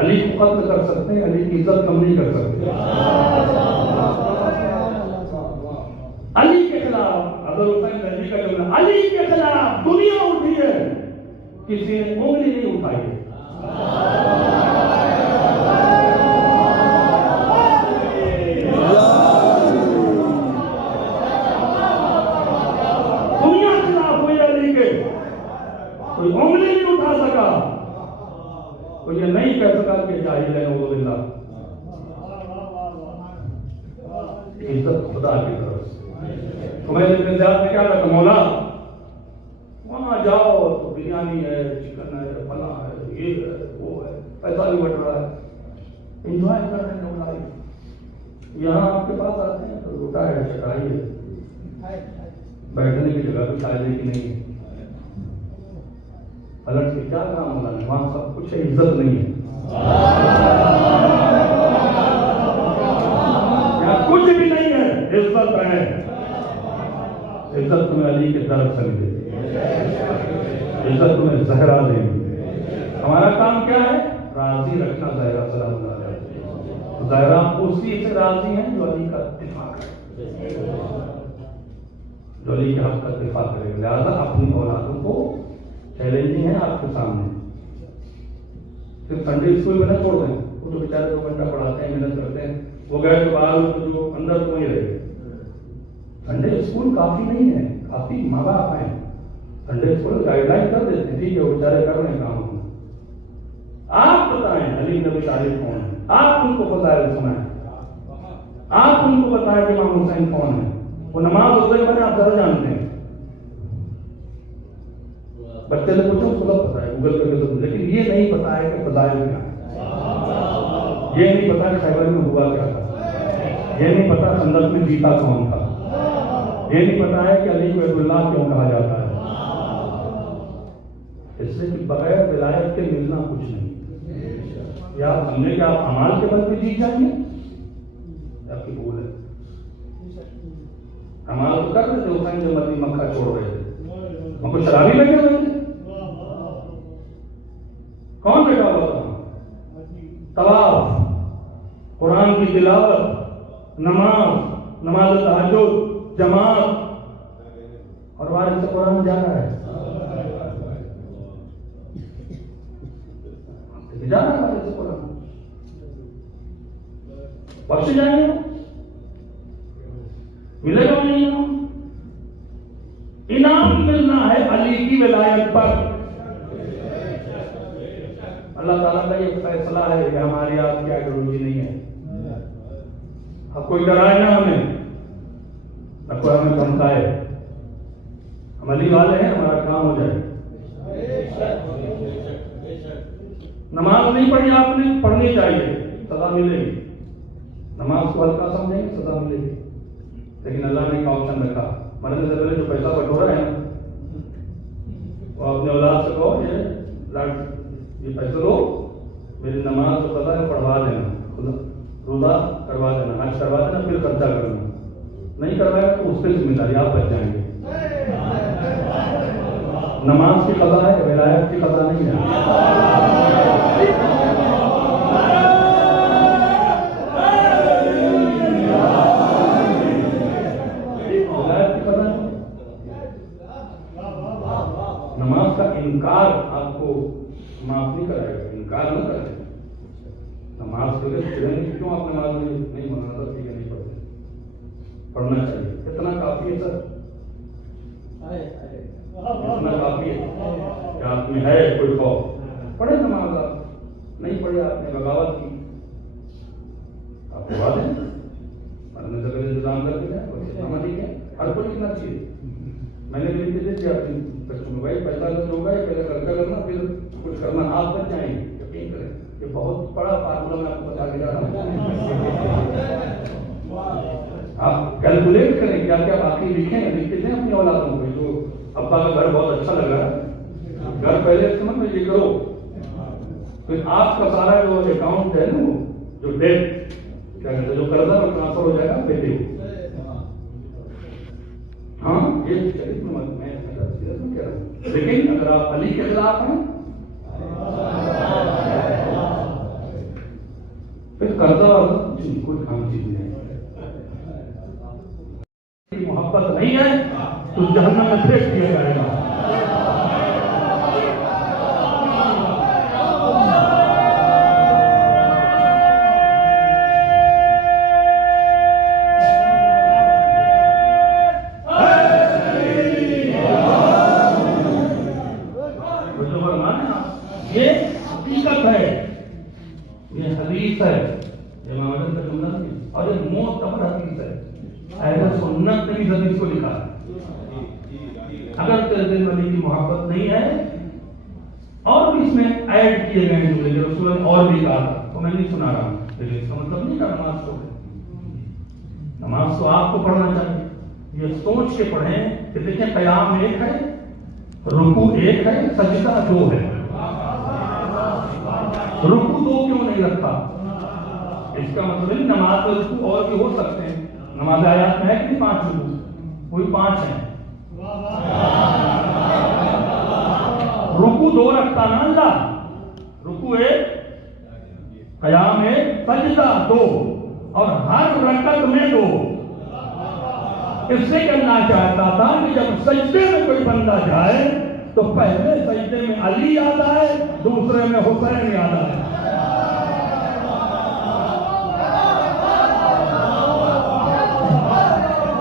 علی کو قتل کر سکتے ہیں, علی کی عزت کم نہیں کر سکتے. علی کے خلاف حضرت حسین رضی کا جملہ, علی کے خلاف دنیا اٹھی ہے, کسی نے انگلی نہیں اٹھائی ہے. دنیا خلاف ہوئی علی کے, کوئی انگلی نہیں اٹھا سکا, کوئی یہ نہیں کہہ سکا کہ جاہل ہے نعوذ باللہ. عزت خدا کی طرف سے. عمیر بن زیاد نے کیا کہا, مولا وہاں جاؤ تو بریانی ہے, چکن ہے, فلاں ہے, یہ ہے, وہ ہے, پیسہ بھی بٹ رہا ہے, انجوائے کر رہے ہیں مولا. یہاں آپ کے پاس آتے ہیں تو لوٹا ہے, چٹائی ہے, بیٹھنے کی جگہ بھی فائدے کی نہیں ہے. الٹ کے کیا کہا مولا نے, وہاں سب کچھ ہے, عزت نہیں ہے. یہاں کچھ بھی نہیں ہے, عزت ہے. عزت تمہیں علی کے در سے ملے گی, عزت تمہیں زہرا دے گی. ہمارا کام کیا ہے, راضی رکھنا زہرا سلام اللہ علیہ. زہرا اسی سے راضی ہیں جو علی کا دفاع کرے, جو علی کے حق کا دفاع کرے. لہٰذا اپنی اولادوں کو چیلنجنگ ہے آپ کے سامنے. صرف سنڈے اسکول میں نہ چھوڑ دیں, وہ تو بیچارے 2 گھنٹہ پڑھاتے ہیں, محنت کرتے ہیں, وہ گئے تو باہر, جو اندر تو نہیں رہے. سنڈے اسکول کافی نہیں ہے, کافی ماں باپ ہیں. سنڈے اسکول گائیڈ لائن کر دیتے ہیں, ٹھیک ہے وہ بیچارے کر رہے ہیں کام. آپ بتائیں علی نبی طالب کون ہے, آپ ان کو فضائل سنائیں, آپ ان کو بتائیں کہ امام حسین کون ہے. وہ نماز ہوتے ہیں آپ ذرا جانتے ہیں, بچے سے پوچھو اس کو سب پتا ہے, گوگل کر کے سب, لیکن یہ نہیں پتا ہے کہ فضائل کیا ہے, یہ نہیں پتا کہ خیبر میں ہوا کیا تھا, یہ نہیں پتا خندق میں جیتا کون تھا, یہ نہیں پتا ہے کہ علی کو عبد اللہ کیوں کہا جاتا ہے. اس لیے کہ بغیر ولایت کے ملنا کچھ نہیں. یا آپ سمجھے کہ آپ اعمال کے بل پہ جیت جائیں گے, آپ کی بھول ہے. اعمال تو کر رہے تھے حسین جب مدینہ مکہ چھوڑ رہے تھے, ہم کو شرابی بیٹھے ہوئے تھے. کون بیٹھا ہوا تھا؟ طواف, قرآن کی تلاوت, نماز, نماز تہجد, جماعت, اور وارث سے قرآن جا رہا ہے, جا رہا ہے وارث سے قرآن. بخش جائیں گے, ملے گا نہیں. انعام ملنا ہے علی کی ولایت پر. اللہ تعالیٰ کا یہ فیصلہ ہے کہ ہماری آپ کی آئیڈیالوجی اب کوئی ڈرائے نہ ہمیں، نہ کوئی ہمیں دھمکائے، ہم علی والے ہیں، ہمارا کام ہو جائے۔ نماز نہیں پڑھی آپ نے، پڑھنی چاہیے، سزا ملے گی۔ نماز کو ہلکا سمجھیں گے، سزا ملے گی، لیکن اللہ نے ایک آپشن رکھا، مرنے سے پہلے جو پیسہ بٹورا ہے وہ اپنے اولاد سے کہو یہ پیسے لو، میری نماز کو قضا ہے پڑھوا دینا، روزہ کروا دینا، حج کروا دینا، پھر خرچہ کرنا، نہیں کروایا تو اس پہ ذمہ داری، آپ بچ جائیں گے۔ نماز کی قضا ہے، ولایت کی قضا نہیں ہے۔ نماز کا انکار آپ کو معاف نہیں کرائے گا، انکار نہ کرے۔ نماز کے لیے کیوں آپ نماز نہیں بنانا تھا، ٹھیک ہے نہیں پڑھتے، پڑھنا چاہیے۔ کتنا کافی ہے سر؟ اتنا کافی ہے کہ آپ میں ہے کوئی خوف، پڑھے نماز، آپ نہیں پڑھے، آپ نے بغاوت کی، آپ پڑھوا دیں، پڑھنے سے پہلے انتظام کر کے جائیں، ہر کوئی اتنا چاہیے۔ میں نے بھی دیکھی اپنی بچوں میں، بھائی پیسہ ہوگا پہلے خرچہ کرنا، پھر کچھ کرنا، آپ بچ جائیں گے، یقین کریں۔ یہ بہت بڑا فارمولا میں آپ کو بتا کے جا رہا ہوں۔ آپ کیلکولیٹ کریں کیا کیا باقی لکھیں، لکھ کے دیں اپنی اولادوں کو۔ جو ابا کا گھر بہت اچھا لگ رہا ہے، گھر پہلے سمجھ میں یہ کرو، پھر آپ کا سارا جو اکاؤنٹ ہے نا، جو ڈیٹ کیا کہتے ہیں، جو قرضہ وہ ٹرانسفر ہو جائے گا بیٹے کو۔ ہاں یہ شریف میں کہہ رہا ہوں، لیکن اگر آپ علی کے خلاف ہیں پھر قرضہ ورضہ کچھ نہیں، کوئی کام چیز نہیں۔ محبت نہیں ہے تو جہنم میں پھینک دیا جائے گا۔ یہ حقیقت ہے، یہ حدیث ہے، یہ محمد کا جملہ نہیں ہے، اور یہ موت کا حدیث ہے۔ اہل سنت نے بھی حدیث کو لکھا ہے۔ اگر تیرے دل میں علی کی محبت نہیں ہے، اور بھی اس میں ایڈ کیے گئے جملے جو رسول نے اور بھی کہا تھا، تو میں نہیں سنا رہا ہوں، لیکن اس کا مطلب نہیں کہ نماز کو نماز تو آپ کو پڑھنا چاہیے، یہ سوچ کے پڑھیں کہ دیکھیں قیام ایک ہے، رکوع ایک ہے، سجدہ دو ہے۔ رکوع دو کیوں نہیں رکھا؟ اس کا مطلب نہیں نماز میں رکوع اور بھی ہو سکتے ہیں، نماز آیات میں ہے کہ 5 رکوع، وہی 5 ہیں۔ رکوع 2 رکھتا نا اللہ، رکوع 1، قیام 1، سجدہ 2، اور ہر رکعت میں 2۔ اس سے کہنا چاہتا تھا کہ جب سجدے میں کوئی بندہ جائے تو پہلے سجدے میں علی یاد آئے، دوسرے میں حسین یاد آئے۔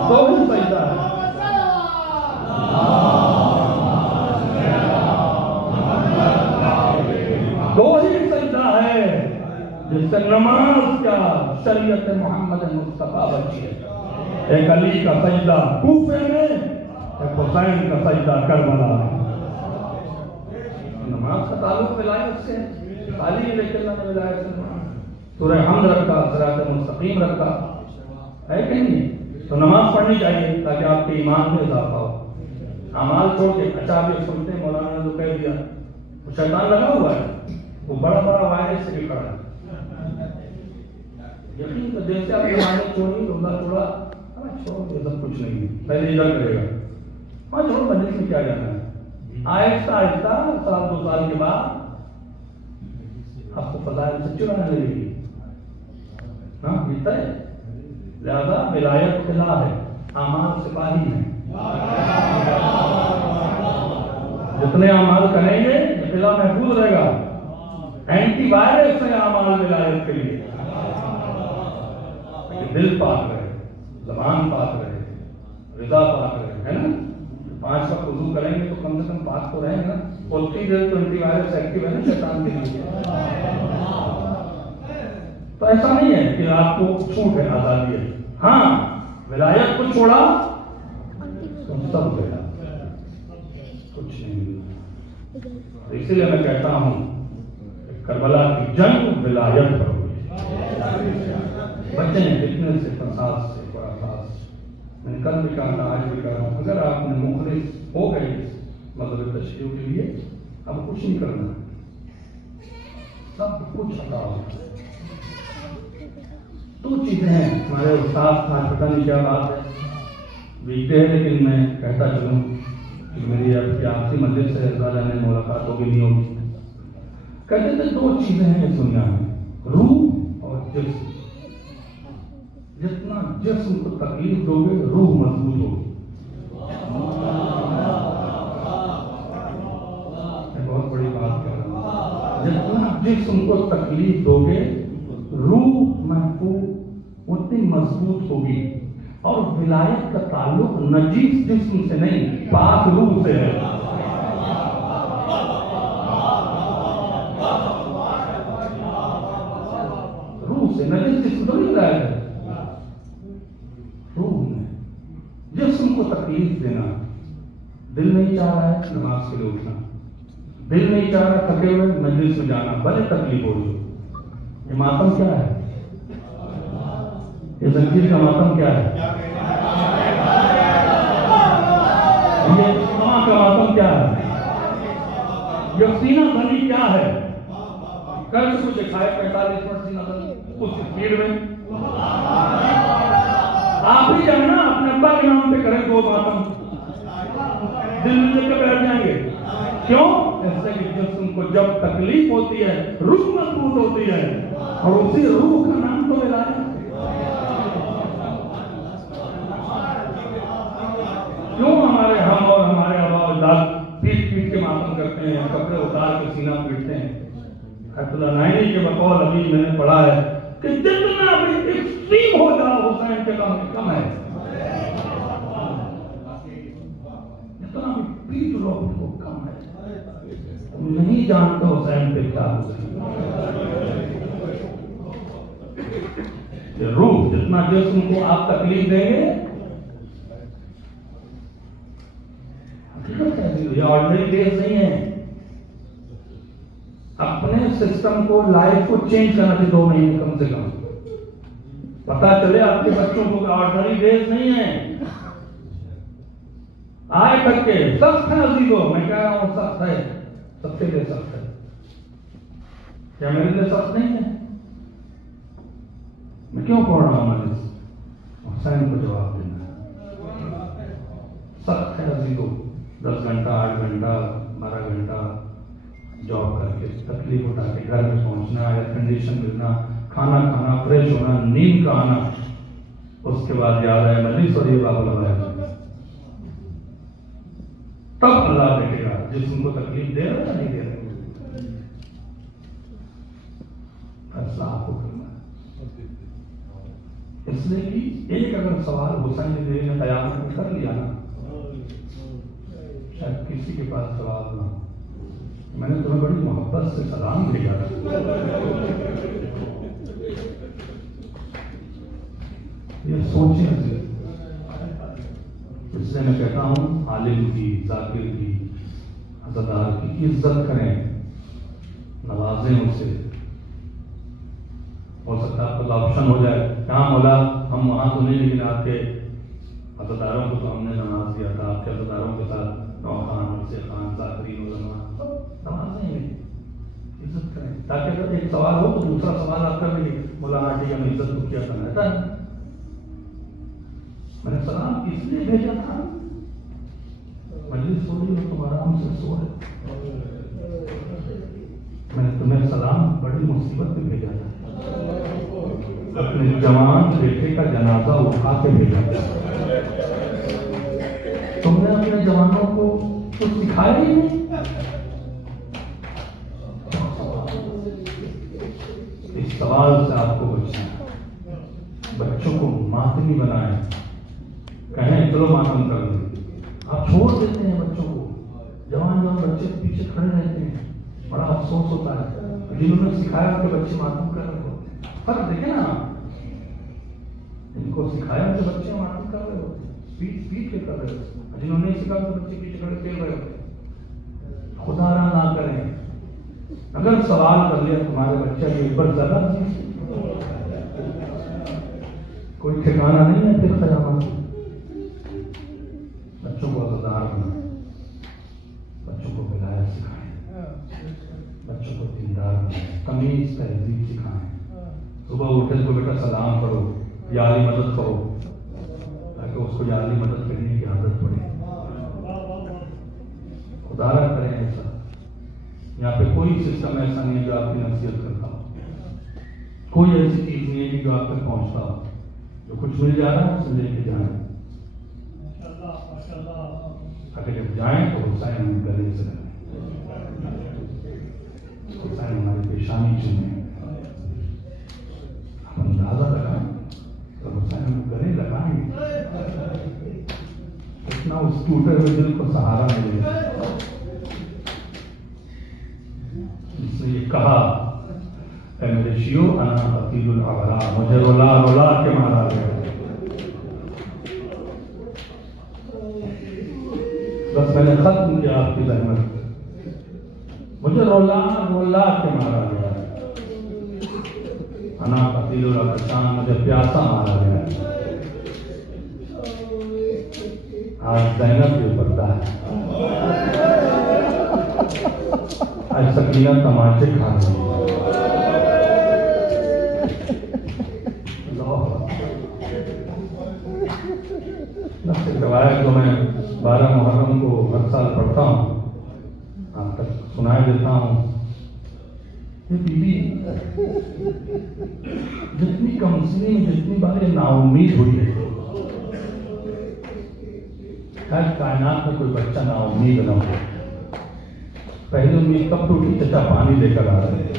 دو ہی سجدہ ہے، دو ہی سجدہ ہے جس سے نماز کا شریعت محمد مصطفیٰ بچی ہے۔ ایک علی کا سجدہ کوفے میں، ایک حسین کا سجدہ کربلا میں۔ نماز کا تعلق ولایت سے خالی، لیکن اللہ نے ولایت سے سورہ حمد رکھا، صراط مستقیم رکھا ہے کہ نہیں؟ تو نماز پڑھنی چاہیے تاکہ آپ کے ایمان میں اضافہ ہو۔ اعمال چھوڑ کے اچھا آپ یہ سنتے ہیں مولانا نے جو کہہ دیا، وہ شیطان لگا ہوا ہے، وہ بڑا بڑا وائرس سے بھی کھڑا ہے۔ یقین تو جیسے آپ نمازیں چھوڑی، روزہ چھوڑا، چھوڑ یہ سب کچھ نہیں ہے، پہلے ادھر کرے گا، ہاں چھوڑو مجلس میں کیا جانا ہے۔ آہستہ آہستہ 1-2 سال کے بعد آپ کو فضائل سے چرانے لگے گی، ہاں یہ ہے۔ لہذا ولایت قلعہ ہے، اعمال سپاہی ہیں، جتنے اعمال کریں گے یہ قلعہ محفوظ رہے گا، اینٹی وائرس ہے اعمال ولایت کے لیے۔ دل پاک رہے، زبان پاک رہے، رضا پاک رہے، ہے نا؟ 5 وقت وضو کریں گے تو کم سے کم پاک تو رہیں گے نا، اتنی دیر تو اینٹی وائرس ایکٹیو ہے نا شیطان کے لیے۔ تو ایسا نہیں ہے کہ آپ کو چھوٹ ہے، آزادی ہے. ہاں ولایت کو چھوڑا تو سب گیا، کچھ نہیں ملا. اسی لیے میں کہتا ہوں کربلا کی جنگ ولایت پر ہوئی. بچے ہیں کتنے سے فساد سے بڑا خاص. میں نے کل بھی کہا تھا، آج بھی کہا ہوں، اگر آپ نے مخلص ہو گئے مذہب تشیع کے لیے، اب کچھ نہیں کرنا، سب کچھ عطا ہوگا. دو چیزیں ہیں. ہمارے استاد آج پتہ نہیں کیا بات ہے ویکتے ہے، لیکن میں کہتا چلوں کہ میری اب کی آخری مجلس سے زیادہ میں ملاقات ہوگی نہیں ہوگی. کہتے تھے دو چیزیں ہیں اس دنیا میں، روح اور جسم. جتنا جسم کو تکلیف دو گے روح مضبوط ہوگی. بہت بڑی بات کہہ رہا ہوں. جتنا جسم کو تکلیف دو گے روح محفوظ اتنی مضبوط ہوگی. اور ولایت کا تعلق نجیس جسم سے نہیں، پاک روح سے ہے. روح سے، نجیس جسم تو نہیں ولایت ہے. روح میں جسم کو تکلیف دینا. دل نہیں چاہ رہا ہے نماز کے لیے اٹھنا، دل نہیں چاہ رہا تھکے ہوئے مجلس میں جانا، بڑے تکلیف ہو رہی. یہ ماتم کیا ہے؟ یہ زنجیر کا ماتم کیا ہے؟ یہ اجتماع کا ماتم کیا ہے؟ یہ سینہ بندی کیا ہے؟ کل سے کچھ دکھائے 45 منٹ سینہ بندی اس اسپیڈ میں. آپ ہی جانا اپنے ابا کے نام پہ کریں دو ماتم، دل میں لے کے بیٹھ جائیں گے. کیوں؟ ایسے کہ جسم کو جب تکلیف ہوتی ہے روح مضبوط ہوتی ہے، اور اسی روح کا نام تو ولایت ہے. کیوں ہمارے ہم اور ہمارے آبا و اجداد پیٹ پیٹ کے ماتم کرتے ہیں، کپڑے اتار کے سینہ پیٹتے ہیں؟ حضرت اللہ نائینی کے بقول ابھی میں نے پڑھا ہے کہ جتنا بھی ایکسٹریم ہو جاؤ حسین کے کم ہے. جتنا بھی پیٹ لو وہ کم ہے. تم نہیں جانتے حسین پہ کیا ہوگا. روح جتنا جسم کو آپ تکلیف دیں گے، یہ آرڈنری کیس نہیں ہے. اپنے سسٹم کو، لائف کو چینج کرنا چاہیے 2 مہینے کم سے کم. پتا چلے آپ کے بچوں کو آرڈنری ڈیز نہیں ہے. آئے تک کے سخت ہے عزیزوں، میں کہہ رہا ہوں سخت ہے، سب کے لیے سخت ہے. کیا میرے لیے سخت نہیں ہے؟ میں کیوں پڑھ رہا ہوں؟ حسین کو جواب دینا ہے. سخت ہے عزیزوں. 10 گھنٹہ 8 گھنٹہ 12 گھنٹہ جاب کر کے تکلیف اٹھا کے گھر میں پہنچنا، ایئر کنڈیشن ملنا، کھانا کھانا، فریش ہونا، نیند کا آنا، اس کے بعد یاد آئے مجلس اور یہ باب لگایا. تب اللہ دیکھے گا جسم کو تکلیف دے رہا ہے نہیں دے رہا. فیصلہ آپ کو کرنا ہے. اس لیے کہ ایک اگر سوال حسین نے قیامت میں کر لیا نا، شاید کسی کے پاس جواب نہ. میں نے تمہیں بڑی محبت سے سلام بھیجا تھا. یہ سوچیں. اس لیے میں کہتا ہوں عالم کی، ذاکر کی، عزادار کی عزت کریں، نوازیں اسے. ہو سکتا ہے آپ کو آپشن ہو جائے کہاں مولا ہم وہاں تو نہیں، لیکن آپ کے عزاداروں کو تو ہم نے نواز دیا تھا. آپ کے عزاداروں کے ساتھ نوخان، عرصے خان، ذاکرین علماء نوازیں گے، عزت کریں. تاکہ اگر ایک سوال ہو تو دوسرا سوال آپ کر لیں، مولانا جی ہم عزت کو کیا کرنا ہے. میں نے سلام اس لیے بھیجا تھا، مجلس ہو رہی ہو تم آرام سے سو رہے. میں نے تمہیں سلام بڑی مصیبت میں بھیجا تھا، اپنے جوان بیٹے کا جنازہ اٹھا کے بھیجا تھا. تم نے اپنے جوانوں کو کچھ سکھایا ہی نہیں. اس سوال سے آپ کو بچنا ہے. بچوں کو ماتمی بنائیں، کہیں چلو ماتم کر دیں. آپ چھوڑ دیتے ہیں بچوں کو. جوان بچے پیچھے کھڑے رہتے ہیں، بڑا افسوس ہوتا ہے. جنہوں نے سکھایا کہ بچے ماتم کر رہے ہوتے ہیں. فرق دیکھیں نا، ان کو سکھایا تو بچے مارکیٹ کر رہے ہوتے، پیٹ کے کر رہے ہوتے، جنہوں نے سکھا تو بچے پیچھے کھڑے کھیل رہے ہوتے۔ خدا را نہ کریں، اگر سوال کر لیا تمہارے بچے کی اوپر زیادہ کوئی ٹھکانا نہیں ہے پھر قیامت۔ بچوں کو عزادار بنائیں، بچوں کو ولایت سکھائیں، بچوں کو دیندار بنائیں، تمیز تہذیب سکھائیں۔ صبح اٹھے تو بیٹا سلام کرو، یاری مدد کرو، تاکہ اس کو یاری مدد کرنے کی عادت پڑے۔ خدا را کریں ایسا، یہاں پہ کوئی سسٹم ایسا نہیں ہے جو آپ کی نصیحت کرتا ہو، کوئی ایسی چیز نہیں ہے جو آپ تک پہنچتا ہو، جو کچھ مل جا رہا ہے اسے لے کے جائیں، اگر جب جائیں تو حسین ہم گلے سے لگیں، حسین ہماری پیشانی چومیں، ہم اندازہ لگائیں تو حسین ہم گلے لگائیں، اتنا اس ٹوٹے ہوئے دل کو سہارا ملے۔ اس نے یہ کہا، اے میرے شیو انا قتیل الابرار، مجھے رولا رولا کے مارا گیا، بس میں نے ختم کیا آپ کی زحمت، مجھے رولا رولا کے مارا گیا، انا قتیل العطشان، مجھے پیاسا مارا گیا۔ آج زینب یہ پڑتا ہے، آج سکینہ تماچے کھا رہی ہے۔ روایت جو میں 12 محرم کو ہر سال پڑھتا ہوں، آپ تک سنائے دیتا ہوں، یہ بیوی جتنی کمسنی میں جتنی بار یہ نا امید ہوئی ہے، شاید کائنات میں کوئی بچہ نا امید نہ ہو۔ پہلی امید کب ٹوٹی؟ چچا پانی لے کر آ رہے،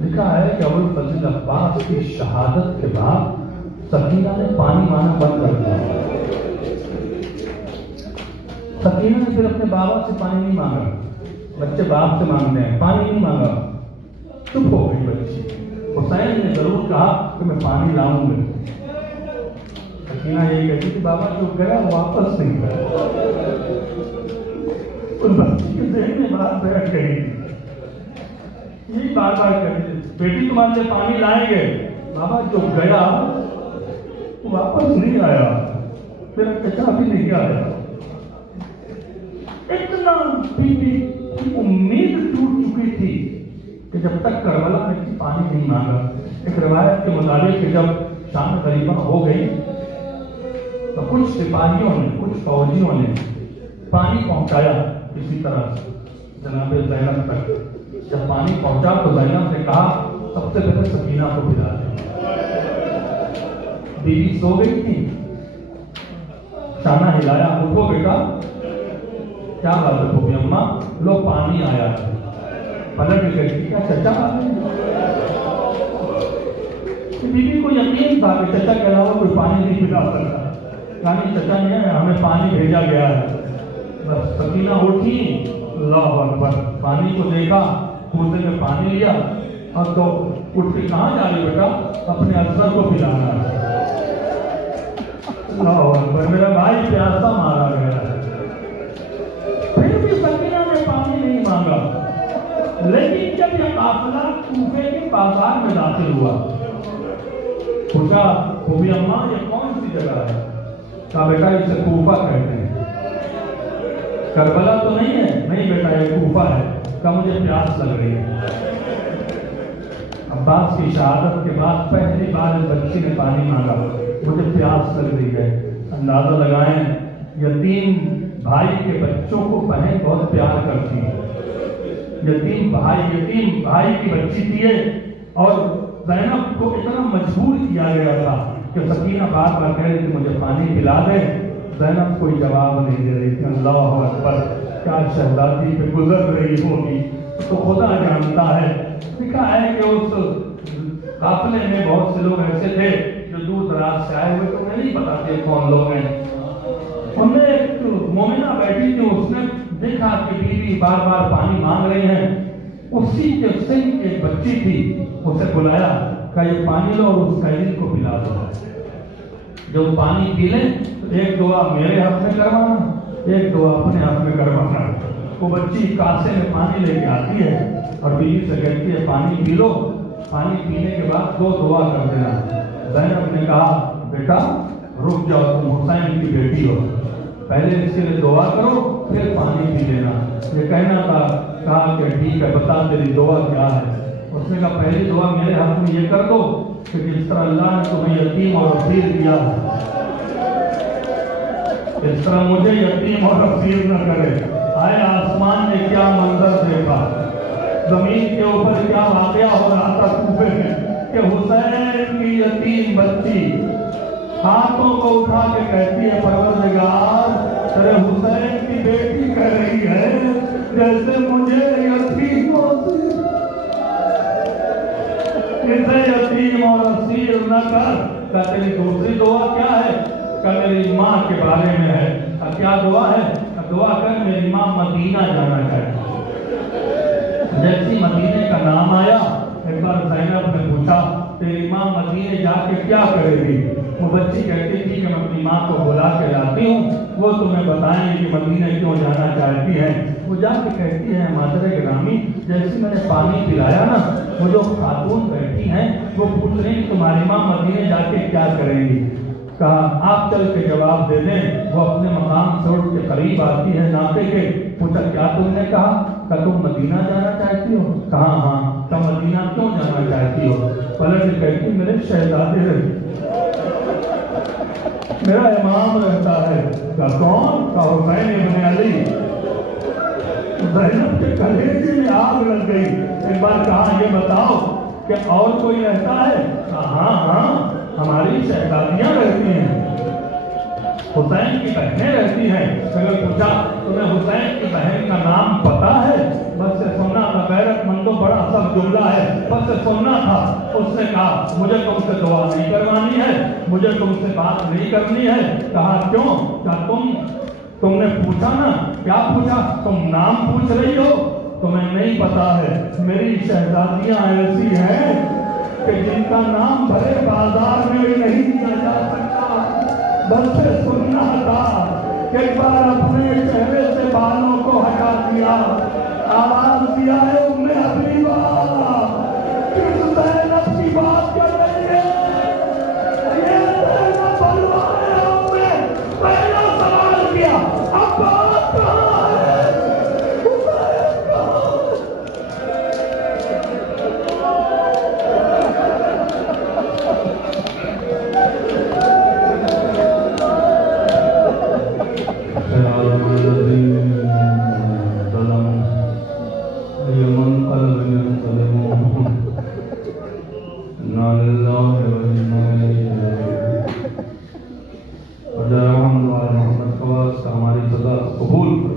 لکھا ہے کہ ابوالفضل عباس کی شہادت کے بعد سکینہ نے پانی مانگنا بند کر دیا۔ سکینہ نے پھر اپنے بابا سے پانی نہیں مانگا، بچے باپ سے مانگتے ہیں، پانی نہیں مانگا، چپ ہو گئی بچی۔ حسین نے ضرور کہا کہ میں پانی لاؤں گا، سکینہ یہی کہتی کہ بابا جو گیا واپس نہیں گیا۔ ان بچی کے ذہن میں بات بیٹھ گئی، یہی بار بار کہتی بیٹی تمہارے لیے پانی لائیں گے، بابا جو گیا واپس نہیں آیا، میرا چچا بھی نہیں آیا۔ اتنا بیوی کی امید ٹوٹ چکی تھی کہ جب تک کربلا میں پانی نہیں مانگا۔ ایک روایت کے مطابق کہ جب شام غریبہ ہو گئی تو کچھ سپاہیوں نے، کچھ فوجیوں نے پانی پہنچایا کسی طرح جناب زینب تک۔ جب پانی پہنچا تو زینب نے کہا سب سے پہلے سکینہ کو پلا دیں۔ بیوی سو گئی تھی، شانہ ہلایا، اٹھو بیٹا، کیا بات ہے پھوپھی اماں، لو پانی آیا ہے۔ پلٹ گئی، کیا چچا آ گئے؟ بیوی کو یقین تھا کہ چچا کے علاوہ کوئی پانی نہیں پلا سکتا، یعنی چچا نہیں ہے، ہمیں پانی بھیجا گیا ہے۔ بس سکینہ اٹھی، اللہ اکبر، پانی کو دیکھا، کوزے میں پانی لیا، اور تو اٹھ کے کہاں جا رہی بیٹا؟ اپنے افسر کو پلانا ہے۔ اللہ اکبر، میرا بھائی پیاسا مارا گیا ہے۔ پھر بھی سکینہ نے پانی نہیں مانگا، لیکن جب یہ قافلہ کوفے کے بازار میں داخل ہوا، پوچھا پھوپھی اماں یہ کون سی جگہ ہے؟ کہا بیٹا اسے کوفہ کہتے ہیں، کربلا تو نہیں ہے؟ نہیں بیٹا یہ کوفہ ہے۔ کہا مجھے پیاس لگ رہی ہے۔ عباس کی شہادت کے بعد پہلی بار اس بچی نے پانی مانگا، مجھے پیاس لگ رہی ہے۔ اندازہ لگائیں، یتیم بھائی کے بچوں کو بہن بہت پیار کرتی ہے، یتیم بھائی کی بچی تھی، اور زینب کو اتنا مجبور کیا گیا تھا کہ سکینہ بار بار کہہ رہی تھی مجھے پانی پلا دے، زینب کوئی جواب نہیں دے رہی تھی۔ اللہ اکبر، کیا شہزادی پہ گزر رہی ہوگی تو خدا جانتا ہے۔ لکھا ہے کہ اس قافلے میں بہت سے لوگ ایسے تھے جو دور دراز سے آئے ہوئے، تو انہیں نہیں پتا کہ کون لوگ ہیں۔ ان میں ایک مومنہ بیٹھی تھی، اس نے دیکھا کہ بیوی بار بار پانی مانگ رہی ہیں، اسی کے سنگ کی ایک بچی تھی، اسے بلایا کہ یہ پانی لو اور اس قیدی کو پلا دو، جب پانی پی لیں تو ایک دعا میرے حق میں کروانا، ایک دعا اپنے حق میں کروانا۔ وہ بچی کاسے میں پانی لے کے آتی ہے اور بیوی سے کہتی ہے پانی پی لو، پانی پینے کے بعد 2 دعا کر دینا۔ زینب نے کہا بیٹا رک جاؤ، تم حسین کی بیٹی ہو، پہلے اس کے لیے دعا کرو پھر پانی پی لینا۔ یہ کہنا تھا، کہا کہ ٹھیک ہے بتا تیری دعا کیا ہے۔ اس نے کہا پہلی دعا میرے حق میں یہ کر دو کہ جس طرح اللہ نے تمہیں یتیم اور اسیر کیا اس طرح مجھے یتیم اور اسیر نہ کرے۔ آئے آسمان نے کیا منظر دیکھا، زمین کے اوپر کیا واقعہ ہو رہا تھا کوفے میں کہ حسین کی یتیم بچی ہاتھوں کو اٹھا کے کہتی ہے پروردگار تیرے حسین کی بیٹی کہہ رہی ہے جیسے مجھے یتیم اور اسیر نہ کر۔ کہ تیری دوسری دعا کیا ہے؟ کہ میری ماں کے بارے میں ہے۔ کیا دعا ہے؟ دعا کر میری ماں مدینہ جانا چاہے۔ جیسی مدینے کا نام آیا ایک بار زینب نے پوچھا تیری ماں مدینے جا کے کیا کرے گی؟ وہ بچی کہتی تھی کہ میں اپنی ماں کو بلا کے لاتی ہوں، وہ تمہیں بتائیں گے کہ مدینے کیوں جانا چاہتی ہے۔ وہ جا کے کہتی ہے مادر گرامی جیسے میں نے پانی پلایا نا، وہ جو خاتون بیٹھی ہیں وہ پوچھ رہی تمہاری ماں مدینے جا کے کیا کریں گی؟ کہا آپ چل کے جواب دے دیں۔ وہ اپنے مقام سے اٹھ کے قریب آتی ہے ناطے کے، پوچھا کیا تم نے کہا؟ کہ تم مدینہ جانا چاہتی ہو؟ کہا ہاں۔ کہ مدینہ کیوں جانا چاہتی ہو؟ پلٹ کے کہتی میرے شہزادے میرا امام رہتا ہے۔ کہ کون؟ کہ حسین ابن علی۔ زینب کے کلیجے میں آگ لگ گئی۔ ایک بار کہا یہ بتاؤ کہ اور کوئی رہتا ہے؟ ہاں ہاں ہماری شہزادیاں رہتی ہیں، حسین کی بہنیں رہتی ہیں۔ اگر پوچھا تمہیں حسین کی بہن کا نام پتا ہے؟ بس سے سننا تھا، غیرت مند تو بڑا سب جملہ ہے، بس سے سننا تھا۔ اس نے کہا مجھے تم سے دعا نہیں کروانی ہے، مجھے تم سے بات نہیں کرنی ہے۔ کہا کیوں؟ کہا تم نے پوچھا نا، کیا پوچھا؟ تم نام پوچھ رہی ہو، تمہیں نہیں پتا ہے میری شہزادیاں ایسی ہیں کہ جن کا نام بھرے بازار میں بھی نہیں دیا جا سکتا۔ بس سے سننا تھا کہ ایک بار اپنے چہرے سے بالوں کو ہٹا دیا، آواز دیا ہے ام حبیبہ کس زینب کی بات کر رہی ہے؟ یہ زینب بلوا ہے۔ ہم نے پہلا سوال کیا اب بات کہاں ہے؟ حسین کہاں؟ ہماری سزا قبول